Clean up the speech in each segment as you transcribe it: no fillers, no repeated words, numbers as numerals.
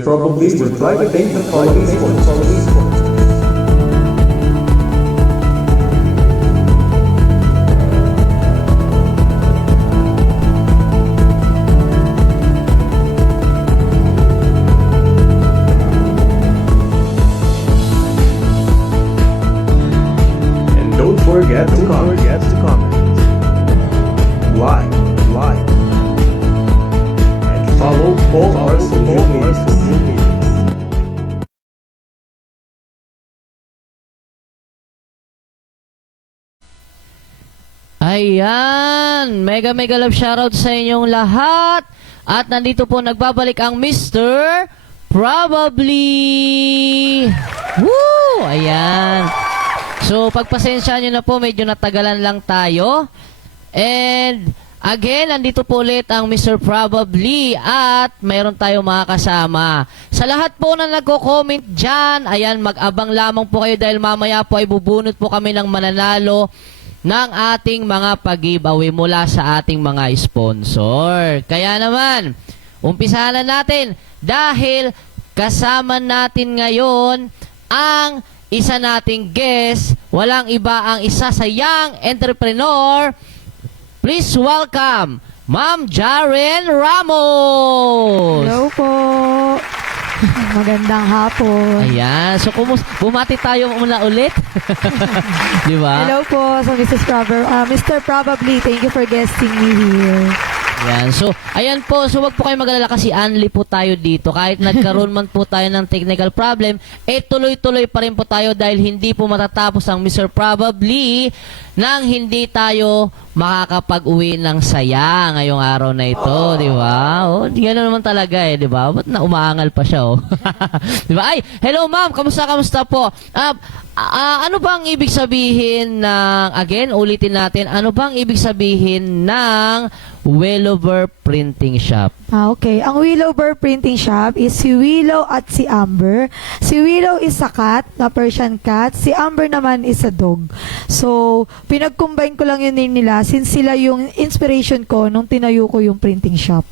Probably will try to take the following sports. And don't forget to comment. Like, and follow all our social media. Ayan, mega love shoutout sa inyong lahat. At nandito po nagbabalik ang Mr. Probably. Woo! Ayan. So, pagpasensya nyo na po, medyo natagalan lang tayo. And, again, nandito po ulit ang Mr. Probably at mayroon tayong mga kasama. Sa lahat po na nagko-comment dyan, ayan, mag-abang lamang po kayo dahil mamaya po ay bubunot po kami ng mananalo ng ating mga pag-giveaway mula sa ating mga sponsor. Kaya naman, umpisahan na natin dahil kasama natin ngayon ang isa nating guest, walang iba ang isa sa young entrepreneur. Please welcome Ma'am Jaren Ramos. Hello po. Magandang hapon. Ayan. So, bumati tayo muna ulit. Di ba? Hello po sa Mr. Probably. Thank you for guesting me here. Ayan. So, ayan po. So, wag po kayo mag-alala kasi only po tayo dito. Kahit nagkaroon man po tayo ng technical problem, tuloy-tuloy pa rin po tayo dahil hindi po matatapos ang Mr. Probably nang hindi tayo makakapag-uwi ng saya ngayong araw na ito, di ba? Oh, gano'n naman talaga di ba? Ba't na umaangal pa siya, oh? Di ba? Ay, hello ma'am, kamusta po? Ano bang ibig sabihin ng, again, ulitin natin, ano bang ibig sabihin ng Willover Printing Shop? Okay. Ang Willover Printing Shop is si Willow at si Amber. Si Willow is a cat, na Persian cat. Si Amber naman is a dog. So, pinag-combine ko lang yun nila since sila yung inspiration ko nung tinayo ko yung printing shop.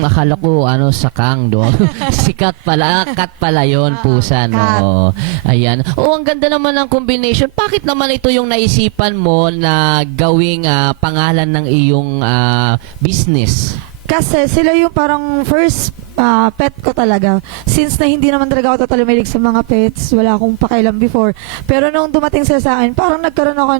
Akala ko sakang do. Si cat pala yon, pusa no. Ayan. Ang ganda naman ng combination. Bakit naman ito yung naisipan mo na gawing pangalan ng iyong business? Kasi sila yung parang first pet ko talaga. Since na hindi naman talaga ako totally mahilig sa mga pets, wala akong pakialam before. Pero nung dumating sila sa akin, parang nagkaroon ako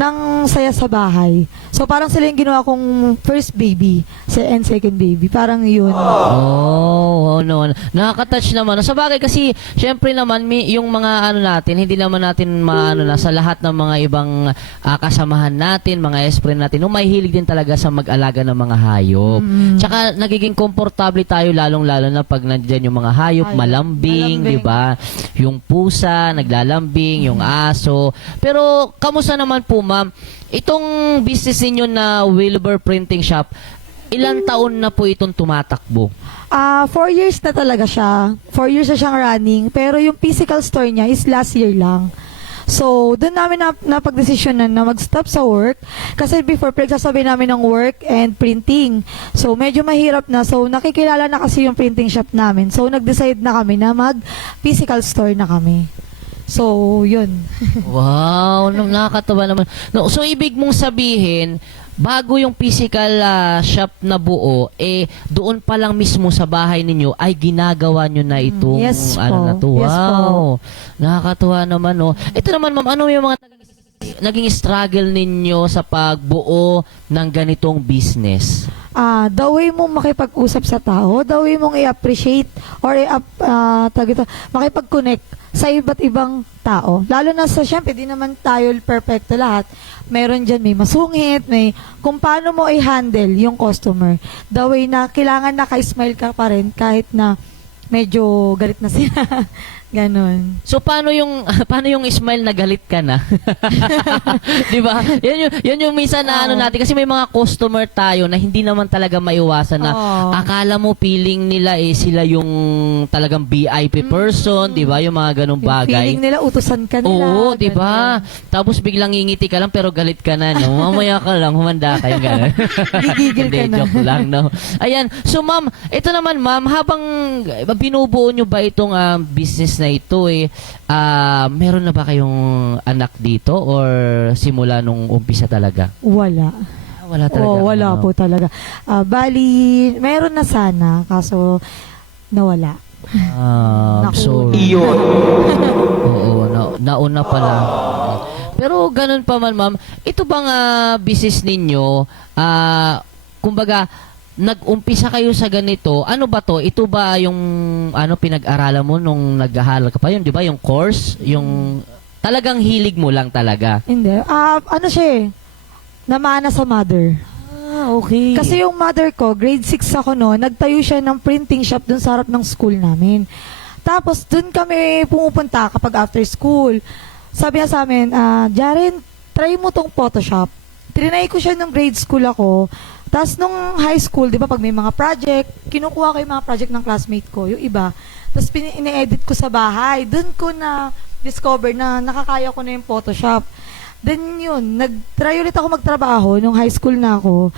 ng saya sa bahay. So parang sila yung ginawa kong first baby and second baby. Parang yun. Oh, no. Nakaka-touch naman. Sa bagay kasi, syempre naman, yung mga natin, hindi naman natin sa lahat ng mga ibang kasamahan natin, mga espren natin, may hilig din talaga sa mag-alaga ng mga hayop. Tsaka nagiging komportable tayo lalong-lalo na pag nandiyan yung mga hayop, malambing, di ba? Yung pusa, naglalambing, yung aso. Pero, kamusta naman po, ma'am? Itong business ninyo na Willover Printing Shop, ilang taon na po itong tumatakbo? 4 years na talaga siya. 4 years na siyang running. Pero yung physical store niya is last year lang. So, doon namin napag-desisyonan na mag-stop sa work. Kasi before, pagsasabi namin ng work and printing. So, medyo mahirap na. So, nakikilala na kasi yung printing shop namin. So, nag-decide na kami na mag-physical store na kami. So, yun. Wow, nakakatawa naman. No, so, ibig mong sabihin, bago yung physical shop na buo, doon pa lang mismo sa bahay ninyo ay ginagawa nyo na itong yes na to. Yes wow. Nakakatuwa naman, no. Ito naman, ma'am, ano yung mga naging struggle ninyo sa pagbuo ng ganitong business? The way mong makipag-usap sa tao, the way mong i-appreciate or makipag-connect sa iba't ibang tao. Lalo na sa, syempre, di naman tayo perfecto lahat. Meron dyan, may masungit, may kung paano mo i-handle yung customer. The way na kailangan naka-smile ka pa rin kahit na medyo galit na sila. Ganon. So paano yung paano yung smile na galit ka na? 'Di ba? Yan yung minsan na ano Oo. natin kasi may mga customer tayo na hindi naman talaga maiwasan na Oo. akala mo feeling nila sila yung talagang VIP person, 'di ba? Yung mga ganung Yung bagay. feeling nila, utusan ka nila. Oo, 'di ba? ganon. Tapos biglang ngingiti ka lang pero galit ka na, no? Mamaya ka lang, humanda ka yung gano'n. Gigigil ka Hindi, na. joke lang, no? Ayan. So, ma'am, ito naman, ma'am, habang binubuo nyo ba itong business na ito, meron na ba kayong anak dito or simula nung umpisa talaga? Wala. Wala talaga. Oo, wala ano? po talaga. Bali, meron na sana, kaso nawala. So, Naku. oo, nauna pala. Pero ganun pa man, ma'am, ito bang business ninyo, kumbaga, nag-umpisa kayo sa ganito, ano ba to? Ito ba yung pinag-aralan mo nung nag-aaral ka pa yun, di ba? Yung course, yung talagang hilig mo lang talaga. Hindi. Ano siya eh, namana sa mother. Okay. Kasi yung mother ko, grade 6 ako no, nagtayo siya ng printing shop dun sa harap ng school namin. Tapos dun kami pumupunta kapag after school. Sabi niya sa amin, Jaren, try mo tong Photoshop. Trinay ko siya nung grade school ako. Tapos nung high school, di ba, pag may mga project, kinukuha ko yung mga project ng classmate ko, yung iba. Tapos ine-edit ko sa bahay. Doon ko na discover na nakakaya ko na yung Photoshop. Then yun, nag-try ulit ako magtrabaho nung high school na ako.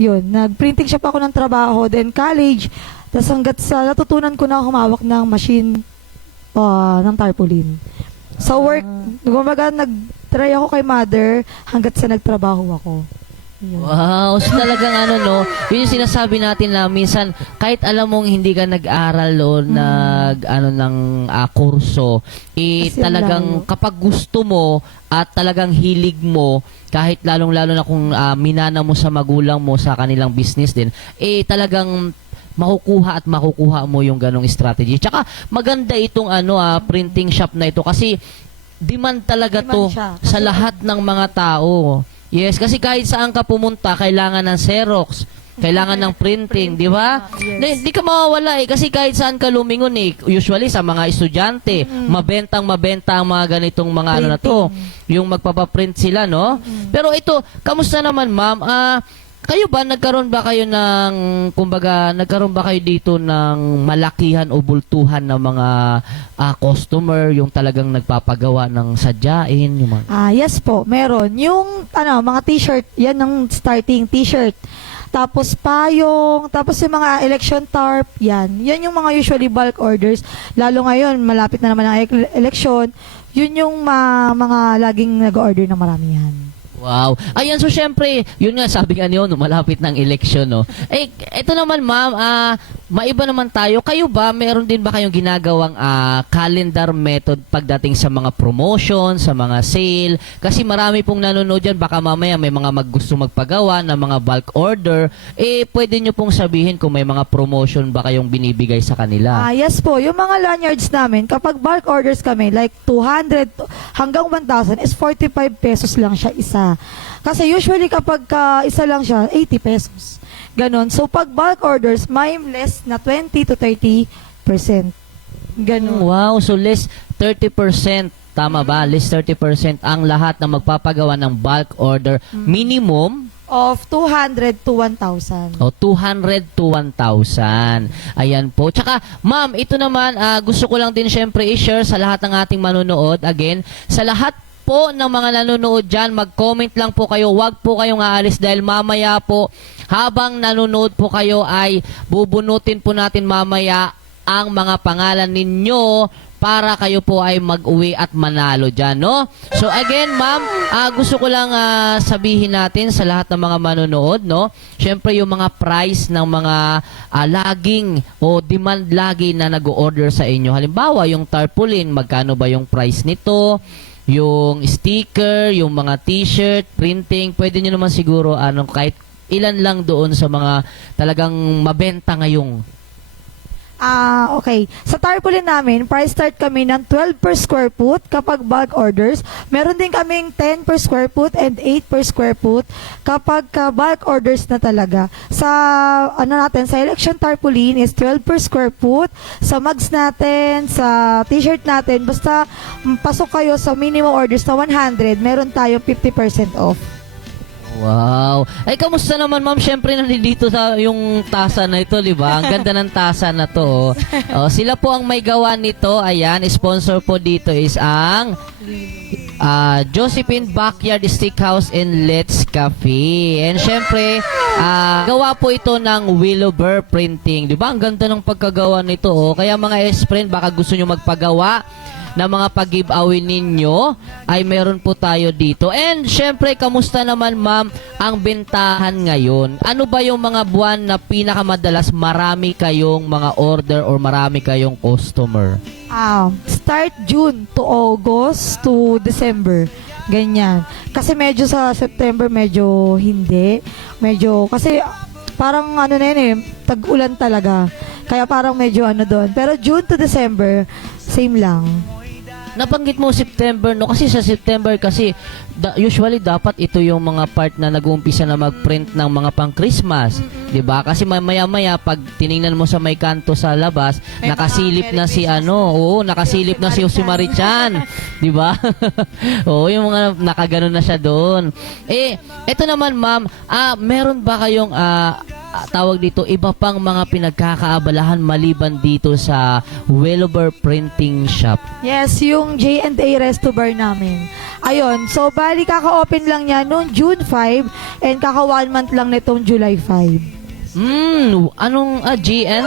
Yun, nag-printing shop ako ng trabaho, then college. Tapos hanggat sa natutunan ko na humawak ng machine ng tarpaulin. Sa work, kumbaga nag-try ako kay mother hanggat sa nagtrabaho ako. Yun. Wow, so talagang no, yun yung sinasabi natin na minsan kahit alam mong hindi ka nag-aral o ng kurso, Kasi talagang lalo. kapag gusto mo at talagang hilig mo, kahit lalong-lalo na kung minana mo sa magulang mo sa kanilang business din, talagang makukuha mo yung ganong strategy. Tsaka maganda itong printing shop na ito kasi demand talaga Demand to siya. sa lahat ng mga tao. Yes, kasi kahit saan ka pumunta, kailangan ng Xerox, kailangan ng printing, di ba? Yes. Di ka mawawala kasi kahit saan ka lumingon usually sa mga estudyante, mabenta ang mga ganitong mga ano na to, yung magpapaprint sila, no? Pero ito, kamusta naman, ma'am? Kayo ba, nagkaroon ba kayo dito ng malakihan o bultuhan ng mga customer, yung talagang nagpapagawa ng sadyain, yung mga... Yes po, meron. Yung mga t-shirt, yan ang starting t-shirt. Tapos payong, tapos yung mga election tarp, yan. Yan yung mga usually bulk orders. Lalo ngayon, malapit na naman ang election. Yun yung mga laging nag-order na marami yan. Wow. Ayan, so syempre, yun nga, sabi nga niyo, malapit ng election, no? Ito naman, ma'am, maiba naman tayo. Kayo ba, meron din ba kayong ginagawang calendar method pagdating sa mga promotion, sa mga sale? Kasi marami pong nanonood dyan, baka mamaya may mga gusto magpagawa ng mga bulk order. Pwede nyo pong sabihin kung may mga promotion ba kayong binibigay sa kanila? Yes po, yung mga lanyards namin, kapag bulk orders kami, like 200 hanggang 1,000 is 45 pesos lang siya isa. Kasi usually kapag isa lang siya, 80 pesos. Ganon. So pag bulk orders, may less na 20 to 30%. Ganon. Wow, so less 30%. Tama ba? Less 30% ang lahat na magpapagawa ng bulk order. Minimum Of 200 to 1,000. o 200 to 1,000. Ayan po. Tsaka, ma'am, ito naman, gusto ko lang din syempre i-share sa lahat ng ating manonood. Again, sa lahat po ng mga nanonood dyan, mag-comment lang po kayo. Huwag po kayong aalis dahil mamaya po, habang nanonood po kayo ay bubunutin po natin mamaya ang mga pangalan ninyo para kayo po ay mag-uwi at manalo dyan, no? So again, ma'am, gusto ko lang sabihin natin sa lahat ng mga manonood, no? Siyempre yung mga price ng mga laging o demand lagi na nag-order sa inyo. Halimbawa, yung tarpaulin, magkano ba yung price nito? Yung sticker, yung mga t-shirt, printing, pwede nyo naman siguro kahit ilan lang doon sa mga talagang mabenta ngayong. Okay. Sa tarpaulin namin, price start kami ng 12 per square foot kapag bulk orders. Meron din kaming 10 per square foot and 8 per square foot kapag bulk orders na talaga. Sa sa election tarpaulin is 12 per square foot. Sa mugs natin, sa t-shirt natin, basta pasok kayo sa minimum orders na 100, meron tayong 50% off. Wow. Ay, kamusta naman, ma'am? Siyempre, nandito sa yung tasa na ito, di ba? Ang ganda ng tasa na to. Sila po ang may gawa nito. Ayan, sponsor po dito is ang Josephine Backyard Steakhouse and Let's Cafe. And syempre, gawa po ito ng Willowbur Printing. Di ba? Ang ganda ng pagkagawa nito. Kaya mga S-friend, baka gusto nyo magpagawa na mga pag-giveaway ninyo ay meron po tayo dito. And syempre, kamusta naman ma'am ang bentahan ngayon? Ano ba yung mga buwan na pinakamadalas marami kayong mga order or marami kayong customer? Start June to August to December. Ganyan. Kasi medyo sa September medyo hindi. Medyo, kasi parang tag-ulan talaga. Kaya parang medyo doon. Pero June to December, same lang. Nabanggit mo September, no? Kasi sa September kasi usually dapat ito yung mga part na nag-uumpisa na mag-print ng mga pang-Christmas. 'Di ba? Kasi maya-maya pag tiningnan mo sa may kanto sa labas, may nakasilip na si nakasilip na si Marichan, 'di ba? Yung mga nakaganon na siya doon. Ito naman ma'am, meron ba kayong tawag dito, iba pang mga pinagkakaabalahan maliban dito sa Willowbur Printing Shop? Yes, yung J&A Resto Bar namin. Ayun, so bali kaka-open lang niya noong June 5 and kaka 1 month lang nitong July 5. Anong GN?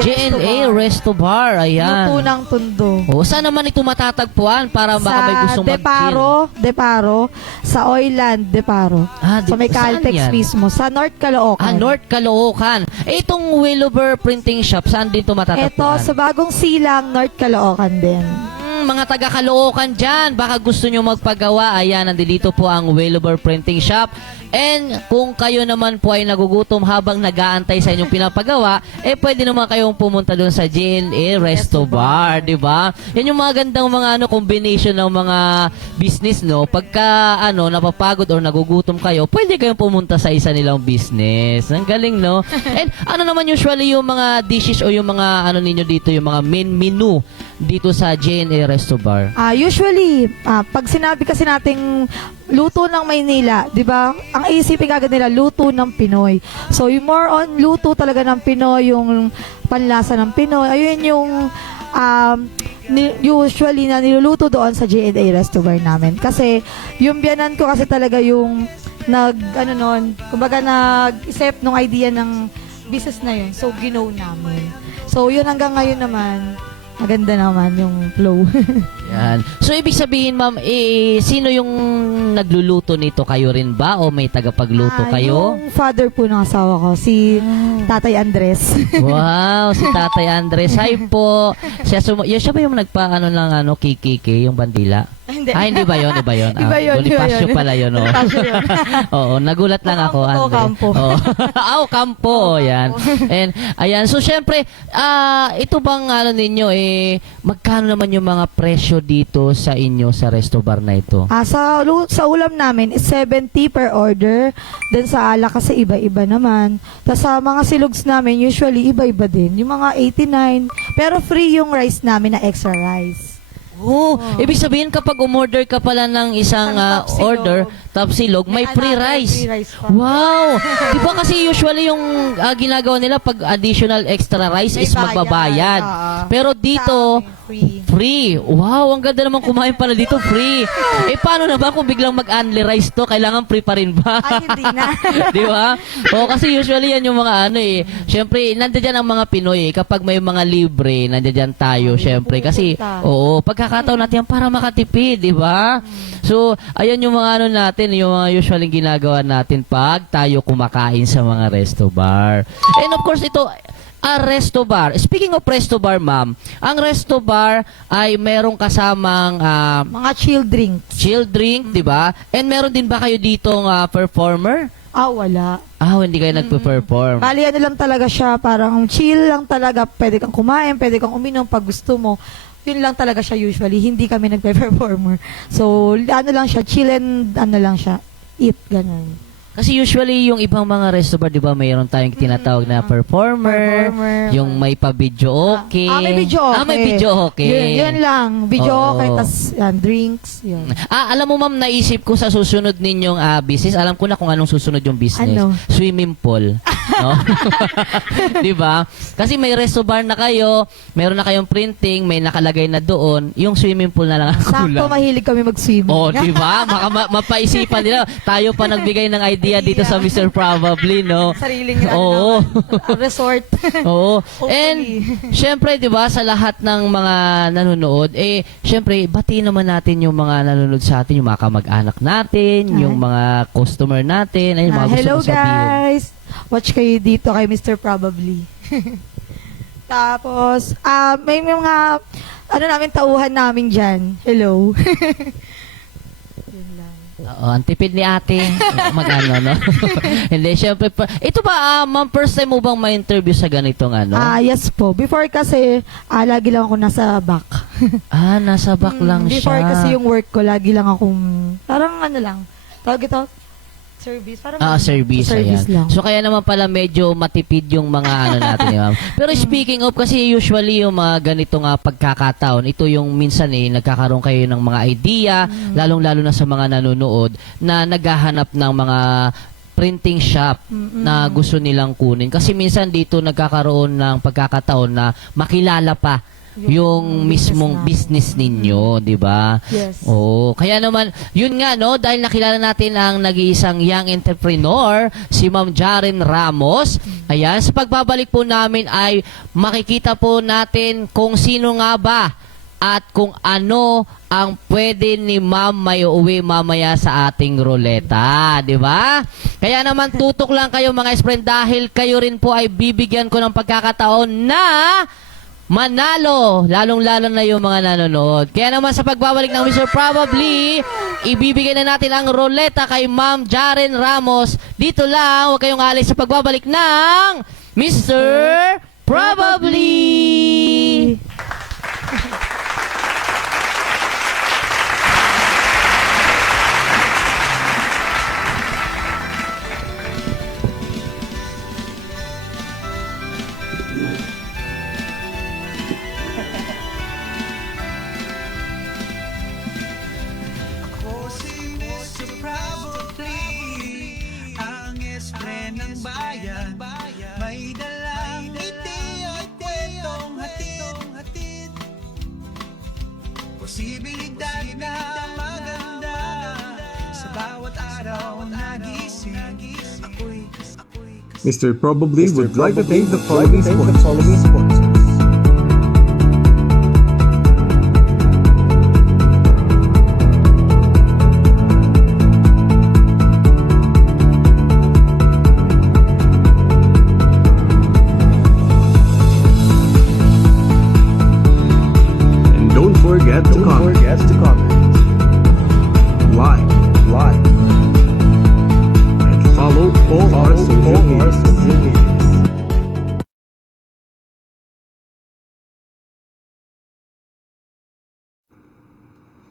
J&A Resto Bar, ayan. Luto ng Tondo. Saan naman ito matatagpuan para baka may gustong Deparo, sa Oiland, Deparo. So may saan Caltex yan? mismo, sa North Caloocan. North Caloocan. Itong Willowbur Printing Shop, saan dito Ito, matatagpuan? sa Bagong Silang, North Caloocan din. Mga taga Caloocan dyan, baka gusto nyo magpagawa, ayan, nandito po ang Willowbur Printing Shop. And kung kayo naman po ay nagugutom habang nag-aantay sa inyong pinapagawa, pwede naman kayong pumunta doon sa J&A Resto Bar, di ba? Yan yung mga gandang mga combination ng mga business, no? Pagka napapagod or nagugutom kayo, pwede kayong pumunta sa isa nilang business. Ang galing, no? And ano naman usually yung mga dishes o yung mga ninyo dito, yung mga main menu dito sa J&A Resto Bar? Usually, pag sinabi kasi nating luto ng Maynila, di ba? Ang isipin agad nila, luto ng Pinoy. So, yung more on luto talaga ng Pinoy, yung panlasa ng Pinoy, ayun yung usually na niluluto doon sa J&A Resto Bar namin. Kasi, yung biyanan ko kasi talaga yung kumbaga nag-isip nung idea ng business na yun. So, ginaw namin. So, yun hanggang ngayon naman, maganda naman yung flow. Yan. So, ibig sabihin, ma'am, sino yung nagluluto nito? Kayo rin ba? O may tagapagluto kayo? Yung father po ng asawa ko, si Tatay Andres. Wow, si Tatay Andres. Hi po. Siya ba yung ng KKK, yung bandila? Hindi. Hindi ba yun? Iba yun. Bonifacio pala yun. Oo, nagulat lang ako. Campo. Campo. Yan. And, ayan. So, syempre, ito bang ninyo, magkano naman yung mga presyo dito sa inyo sa resto bar na ito? Sa ulam namin is 70 per order. Then sa alak kasi iba-iba naman. Tapos sa mga silogs namin, usually iba-iba din. Yung mga 89. Pero free yung rice namin na extra rice. Ibig sabihin kapag umorder ka pala ng isang order, top silog, may free rice. Wow! Di ba kasi usually yung ginagawa nila pag additional extra rice is magbabayad. Pero dito, free. Wow, ang ganda naman kumain pala dito, free. Paano na ba kung biglang mag-only rice to? Kailangan free pa rin ba? Ay, hindi na. Di ba? Kasi usually yan yung mga Siyempre, nandiyan ang mga Pinoy. Kapag may mga libre, nandiyan tayo, siyempre. Kasi, pagkakataon natin yan para makatipid, di ba? So, ayan yung mga natin, yung mga usually ginagawa natin pag tayo kumakain sa mga resto bar. And of course, ito, resto bar. Speaking of resto bar, ma'am, ang resto bar ay merong kasamang mga chill drink. Chill drink, di ba? And meron din ba kayo ditong performer? Wala. Hindi kayo nagpe-perform. Bali, ano lang talaga siya, parang chill lang talaga. Pwede kang kumain, pwede kang uminom pag gusto mo. Yun lang talaga siya usually. Hindi kami nagpe-performer. So, ano lang siya, chill and ano lang siya, eat, ganun. Kasi usually yung ibang mga resto bar, di ba, mayroon tayong tinatawag na performer, yung may pa-video okay. May video okay. May video okay. Yun lang. Video Oo. okay, tas yan, drinks, yun. Alam mo ma'am, naisip ko sa susunod ninyong business, alam ko na kung anong susunod yung business. Ano? Swimming pool. No? Di ba? Kasi may resto bar na kayo, meron na kayong printing, may nakalagay na doon, yung swimming pool na lang ang Sakto, kulang. mahilig kami mag-swimming. Di ba? Mapaisipan nila. Tayo pa nagbigay ng idea dito sa Mr. Probably, no? Sariling Oo. resort. Oo. Hopefully. And, syempre, di ba, sa lahat ng mga nanonood, syempre, bati naman natin yung mga nanonood sa atin, yung mga kamag-anak natin, yung mga customer natin, ayun, mga gusto Hello ko sabihin. guys! Watch kayo dito kay Mr. Probably. Tapos, may mga, namin, tauhan namin dyan. Hello. Yun lang. Ang tipid ni ate, mag-ano, no? Hindi, syempre, ito ba, ma'am, first time mo bang ma-interview sa ganitong ano? Yes po. Before kasi, lagi lang ako nasa back. Nasa back lang siya. Before kasi yung work ko, lagi lang akong, parang ano lang, tawag ito, service. Parang service, ayan. lang. So, kaya naman pala medyo matipid yung mga ano natin, ma'am. Pero speaking of, kasi usually yung mga ganito nga pagkakataon, ito yung minsan nagkakaroon kayo ng mga idea, lalong-lalo na sa mga nanonood, na naghahanap ng mga printing shop na gusto nilang kunin. Kasi minsan dito nagkakaroon ng pagkakataon na makilala pa yung mismong business ninyo, di ba? Yes. Oo. Kaya naman, yun nga, no, dahil nakilala natin ang nag-iisang young entrepreneur, si Ma'am Jaren Ramos. Ayan, sa pagbabalik po namin ay makikita po natin kung sino nga ba at kung ano ang pwede ni Ma'am may uwi mamaya sa ating ruleta, di ba? Kaya naman tutok lang kayo mga friend dahil kayo rin po ay bibigyan ko ng pagkakataon na manalo, lalong-lalo na yung mga nanonood. Kaya naman sa pagbabalik ng Mr. Probably, ibibigay na natin ang roleta kay Ma'am Jaren Ramos. Dito lang, huwag kayong alis sa pagbabalik ng Mr. Probably. May dalang ngiti at kwentong hatid, posibilidad na maganda. Sa bawat araw nagising, ako'y Mr. Probably would like to thank the following sponsors. And don't forget to comment. Like, and follow all our social media.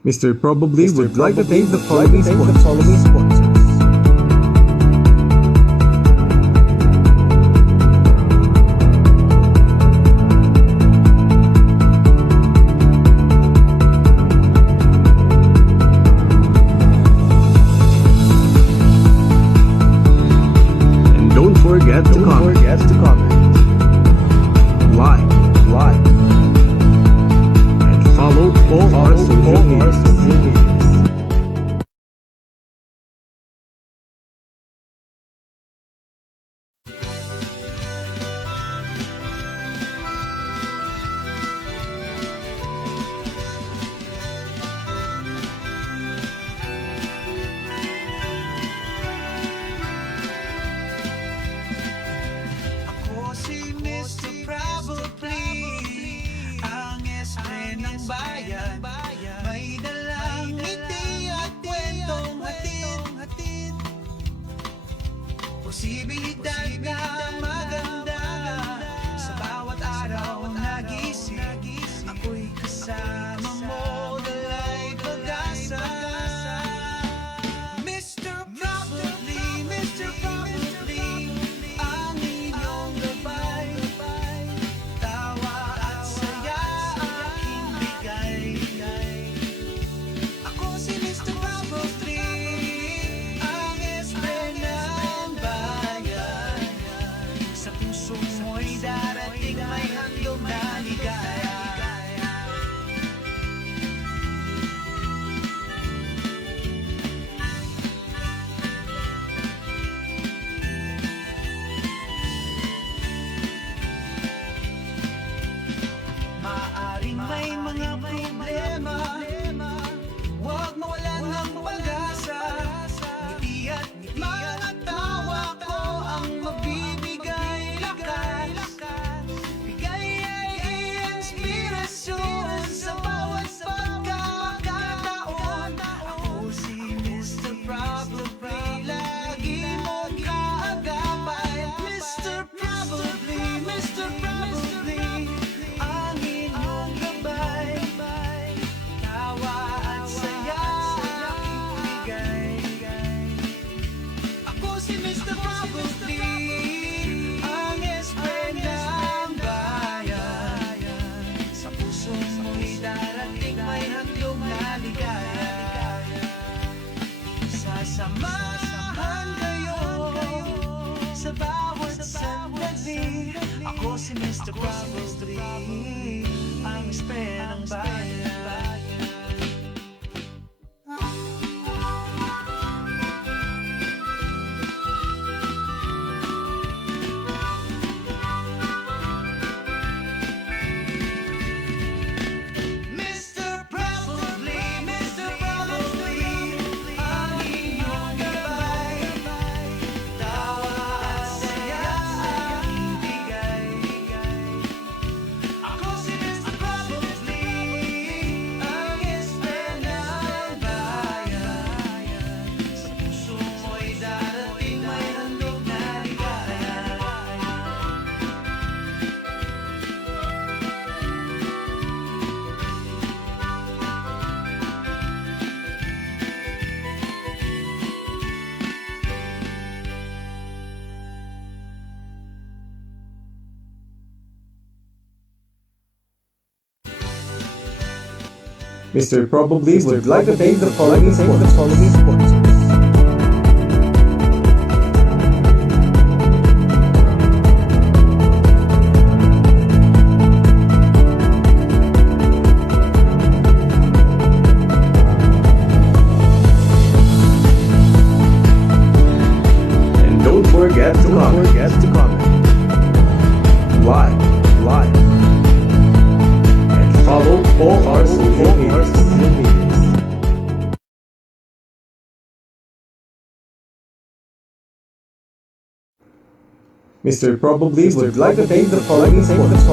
Mr. Probably would like to thank the following sponsors. And don't forget to comment. Like, and follow all our social media. may handog na ligaya. Maaring may mga problema, huwag mawalan ng pag-asa. Ngiti at mga tawa ko ang magbibigay lakas. Bigay ay inspirasyon sa bawat pagkakataon. Ako si Mr. Probably, lagi mong kaagapay. Mr. Probably, Mr. Probably, ang inyong gabay. Tawa at saya aking bigay. Ako si Mr. Probably, ang espesyal ng bayan. Sa puso mo'y darating may handog na ligaya. Sasamahan kayo sa bawat sandali. Ako si Mr. Probably, ang espesyal ng bayan. Mr. Probably, Mr. Probably, ang inyong gabay. Tawa at saya aking bigay. Ako si Mr. Probably, ang espesyal ng bayan. Sa puso mo'y darating may handog na ligaya. Mr. Probably would like to thank the following sponsors. And don't forget to comment. Like, and follow all our social medias. Mr. Probably would like to thank the following sponsors.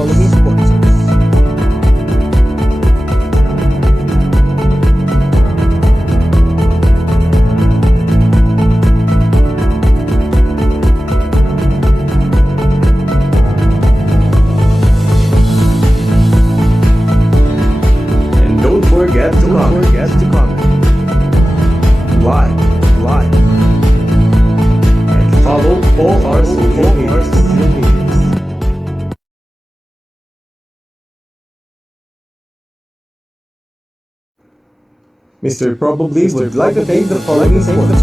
And don't forget to comment. Like, and follow all our social medias. Mr. Probably would like to thank the following sponsors.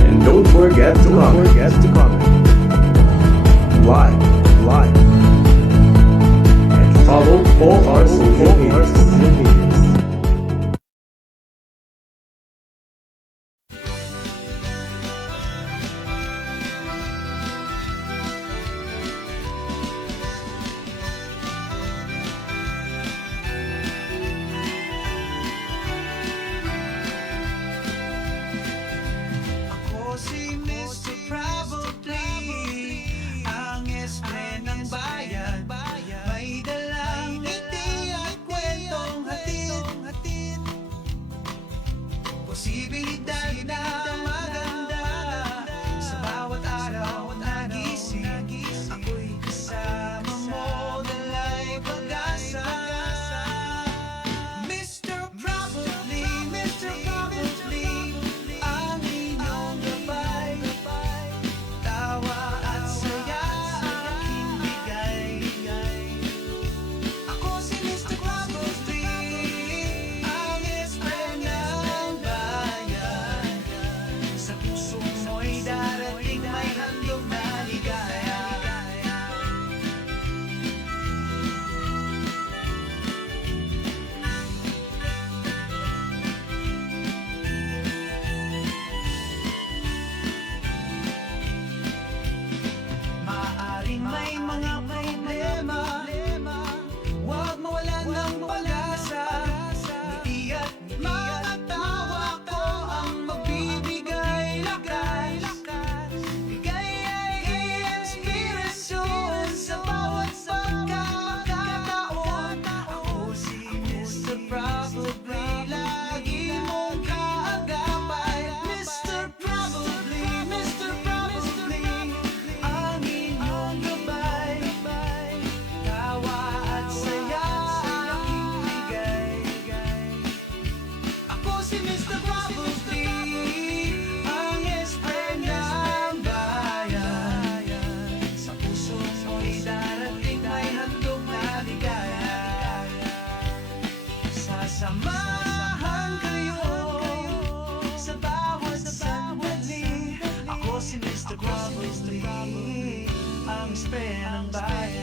And don't forget to comment. Like, and follow all our social medias. ang spray ng bayan.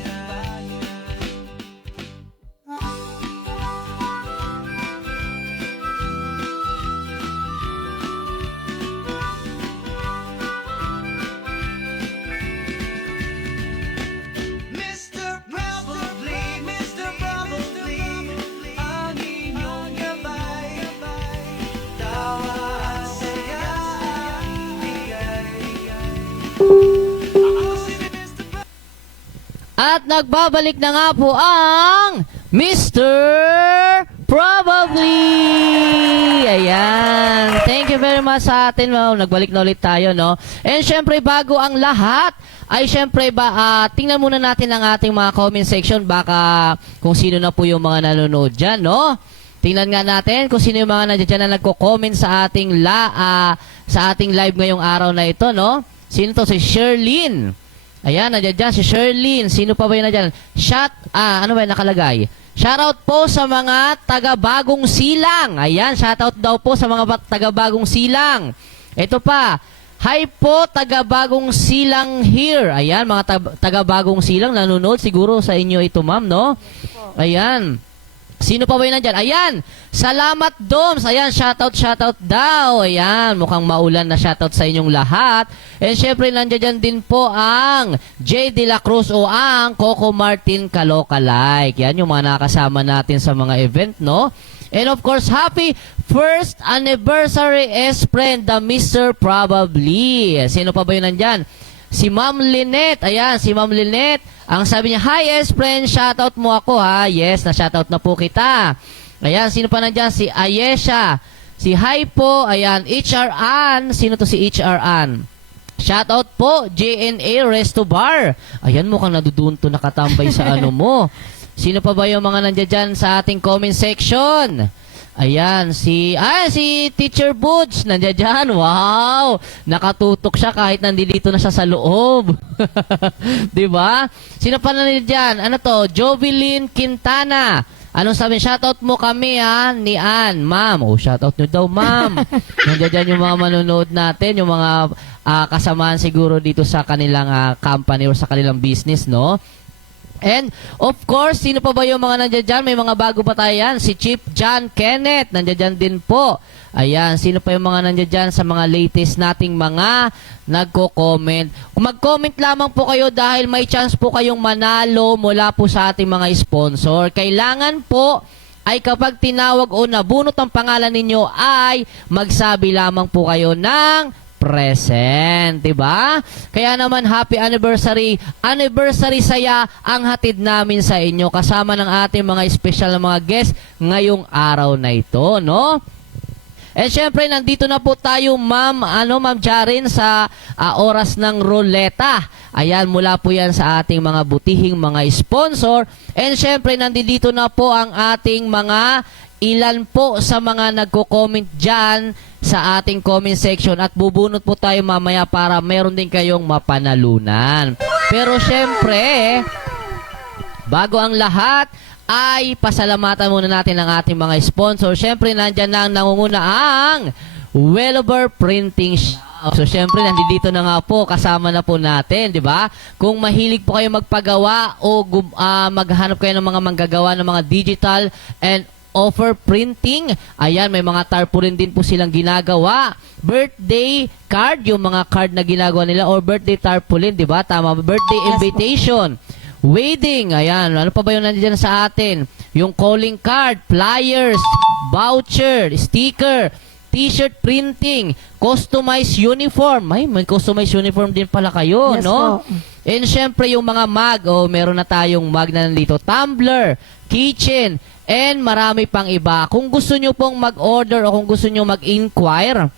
Mr. Probably, ang inyong gabay, tawa at saya, bigay. Ako si Mr. At nagbabalik na nga po ang Mr. Probably! Ayan. Thank you very much sa atin. Wow, nagbalik na ulit tayo, no? And syempre, bago ang lahat, ay syempre, tingnan muna natin ang ating mga comment section. Baka kung sino na po yung mga nanonood dyan, no? Tingnan nga natin kung sino yung mga nandiyan dyan na nagko-comment sa ating live ngayong araw na ito, no? Sino to? Si Sherlyn. Ayan, nandiyan dyan si Sherlyn. Sino pa ba yun na dyan? Ano ba yun nakalagay? Shoutout po sa mga taga-Bagong Silang. Ayan, shoutout daw po sa mga taga-Bagong Silang. Ito pa, hi po, taga-Bagong Silang here. Ayan, mga taga-Bagong Silang, nanonood siguro sa inyo ito, ma'am, no? Ayan. Sino pa ba yun nandyan? Ayan, salamat Doms. Ayan, shoutout daw. Ayan, mukhang maulan na shoutout sa inyong lahat. And syempre, nandyan din po ang J. De La Cruz o ang Coco Martin Kalokalike. Yan, yung mga nakasama natin sa mga event, no? And of course, happy first anniversary S-Friend, the Mr. Probably. Sino pa ba yun nandyan? Si Ma'am Lynette. Ayan, si Ma'am Lynette. Ang sabi niya, hi S-Friend, shoutout mo ako ha. Yes, na-shoutout na po kita. Ayan, sino pa nandyan? Si Ayesha. Si hi po. Ayan, HR Ann. Sino to si HR Ann? Shoutout po, JNA Resto Bar. Ayan, mukhang nadudunto nakatambay sa ano mo. Sino pa ba yung mga nandiyan dyan sa ating comment section? Ayan, si Teacher Budge, nandiyan dyan. Wow! Nakatutok siya kahit nandito na siya sa loob. Diba? Sino pa nandiyan dyan? Ano to? Jovelyn Quintana. Anong sabi? Shoutout mo kami ha, ni Ann. Ma'am. Oh, shoutout nyo daw, ma'am. Nandiyan dyan yung mga manonood natin, yung mga kasamaan siguro dito sa kanilang company or sa kanilang business, no? And, of course, sino pa ba yung mga nandiyan dyan? May mga bago pa tayo yan. Si Chief John Kenneth, nandiyan dyan din po. Ayan, sino pa yung mga nandiyan dyan sa mga latest nating mga nagko-comment. Kung mag-comment lamang po kayo dahil may chance po kayong manalo mula po sa ating mga sponsor. Kailangan po ay kapag tinawag o nabunot ang pangalan ninyo ay magsabi lamang po kayo ng present, diba? Kaya naman, happy anniversary. Anniversary saya ang hatid namin sa inyo kasama ng ating mga special na mga guests ngayong araw na ito, no? And syempre, nandito na po tayo, Ma'am Jarin, sa oras ng ruleta. Ayan, mula po yan sa ating mga butihing mga sponsor. And syempre, nandito na po ang ating mga ilan po sa mga nagko-comment dyan sa ating comment section at bubunot po tayo mamaya para meron din kayong mapanalunan. Pero syempre, bago ang lahat, ay pasalamatan muna natin ang ating mga sponsor. Syempre, nandyan na ang nangunguna ang Wellover Printing Shop. So, syempre, nandito na nga po, kasama na po natin, di ba? Kung mahilig po kayo magpagawa o maghanap kayo ng mga manggagawa ng mga digital and offer printing. Ayan, may mga tarpaulin din po silang ginagawa. Birthday card, yung mga card na ginagawa nila, or birthday tarpaulin, di ba? Tama, birthday invitation. Wedding, ayan. Ano pa ba yung nandiyan sa atin? Yung calling card, flyers, voucher, sticker, t-shirt printing, customized uniform. Ay, may customized uniform din pala kayo, Yes, no? po. And syempre yung mga mug, meron na tayong mug na nandito. Tumbler, kitchen, and marami pang iba. Kung gusto nyo pong mag-order o kung gusto nyo mag-inquire,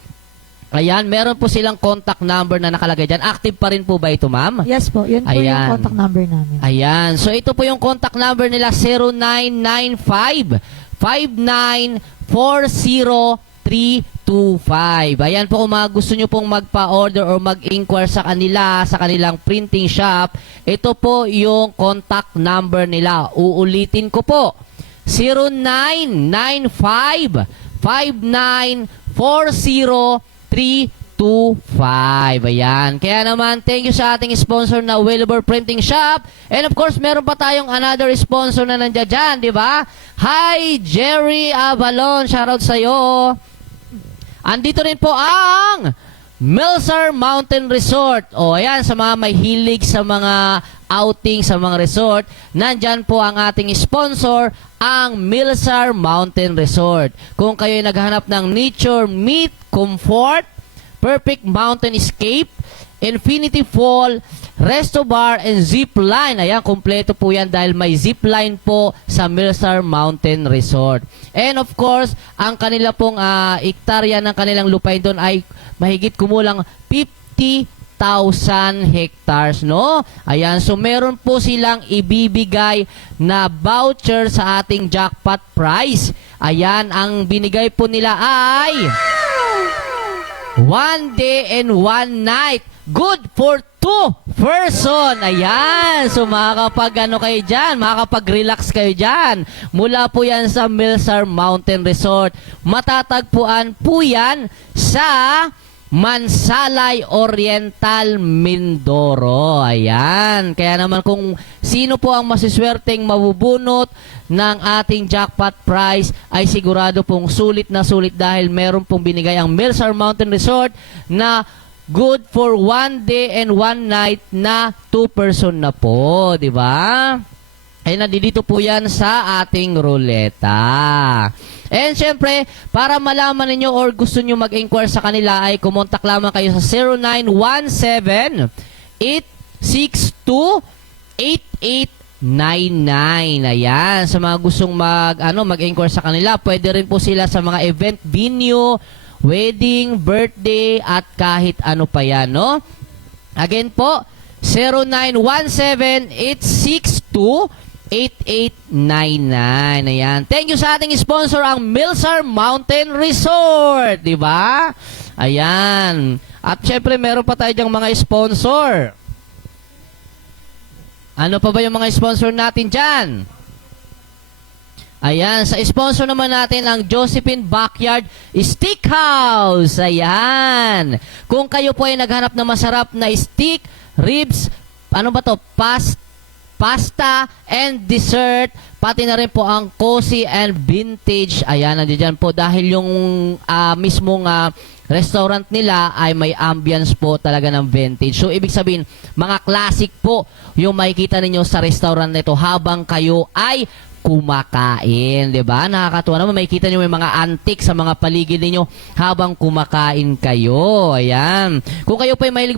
ayan, meron po silang contact number na nakalagay dyan. Active pa rin po ba ito, ma'am? Yes po, yun po Ayan. yung contact number namin. Ayan. So, ito po yung contact number nila, 0995-5940-325. Ayan po, kung mga gusto nyo pong magpa-order or mag-inquire sa kanila, sa kanilang printing shop, ito po yung contact number nila. Uulitin ko po, 0995-5940-325. Ayan. Kaya naman, thank you sa ating sponsor na Wilbur Printing Shop. And of course, meron pa tayong another sponsor na nandiyan dyan, di ba? Hi, Jerry Avalon. Shoutout sa'yo. Andito rin po ang Milsar Mountain Resort. Ayan, sa mga may hilig sa mga outing sa mga resort, nandyan po ang ating sponsor, ang Milsar Mountain Resort. Kung kayo ay naghahanap ng nature meet comfort, perfect mountain escape, infinity fall, resto bar, and zip line. Ayan, kompleto po yan dahil may zip line po sa Milsar Mountain Resort. And of course, ang kanila pong ektarya ng kanilang lupain doon ay mahigit kumulang 50,000 hectares, no? Ayan, so meron po silang ibibigay na voucher sa ating jackpot prize. Ayan, ang binigay po nila ay 1 day and 1 night. Good for 2 person. Ayan. So makakapag-ano kayo dyan, makakapag-relax kayo dyan. Mula po yan sa Milsar Mountain Resort. Matatagpuan po yan sa Mansalay Oriental, Mindoro. Ayan. Kaya naman kung sino po ang masiswerteng mabubunot ng ating jackpot prize ay sigurado pong sulit na sulit dahil meron pong binigay ang Milsar Mountain Resort na good for 1 day and 1 night na 2 person na po, di ba? Ay nandito po yan sa ating ruleta. And syempre, para malaman ninyo or gusto nyo mag-inquire sa kanila ay kumontak lamang kayo sa 0917-862-8899. Ayan, sa mga gustong mag-inquire sa kanila, pwede rin po sila sa mga event venue, wedding, birthday, at kahit ano pa yan, no? Again po, 0917-862-8899. Ayan. Thank you sa ating sponsor, ang Milsar Mountain Resort. Diba? Ayan. At syempre, meron pa tayo dyang mga sponsor. Ano pa ba yung mga sponsor natin dyan? Ayan, sa sponsor naman natin ang Josephine Backyard Steakhouse. Ayan. Kung kayo po ay naghanap na masarap na steak, ribs, ano ba to? Pasta and dessert, pati na rin po ang cozy and vintage. Ayan, nandiyan po dahil yung mismong restaurant nila ay may ambience po talaga ng vintage. So, ibig sabihin, mga classic po yung makikita ninyo sa restaurant nito habang kayo ay kumakain, di ba? Nakakatuwa naman, makikita nyo may mga antique sa mga paligid ninyo habang kumakain kayo. Ayan. Kung kayo pa mahilig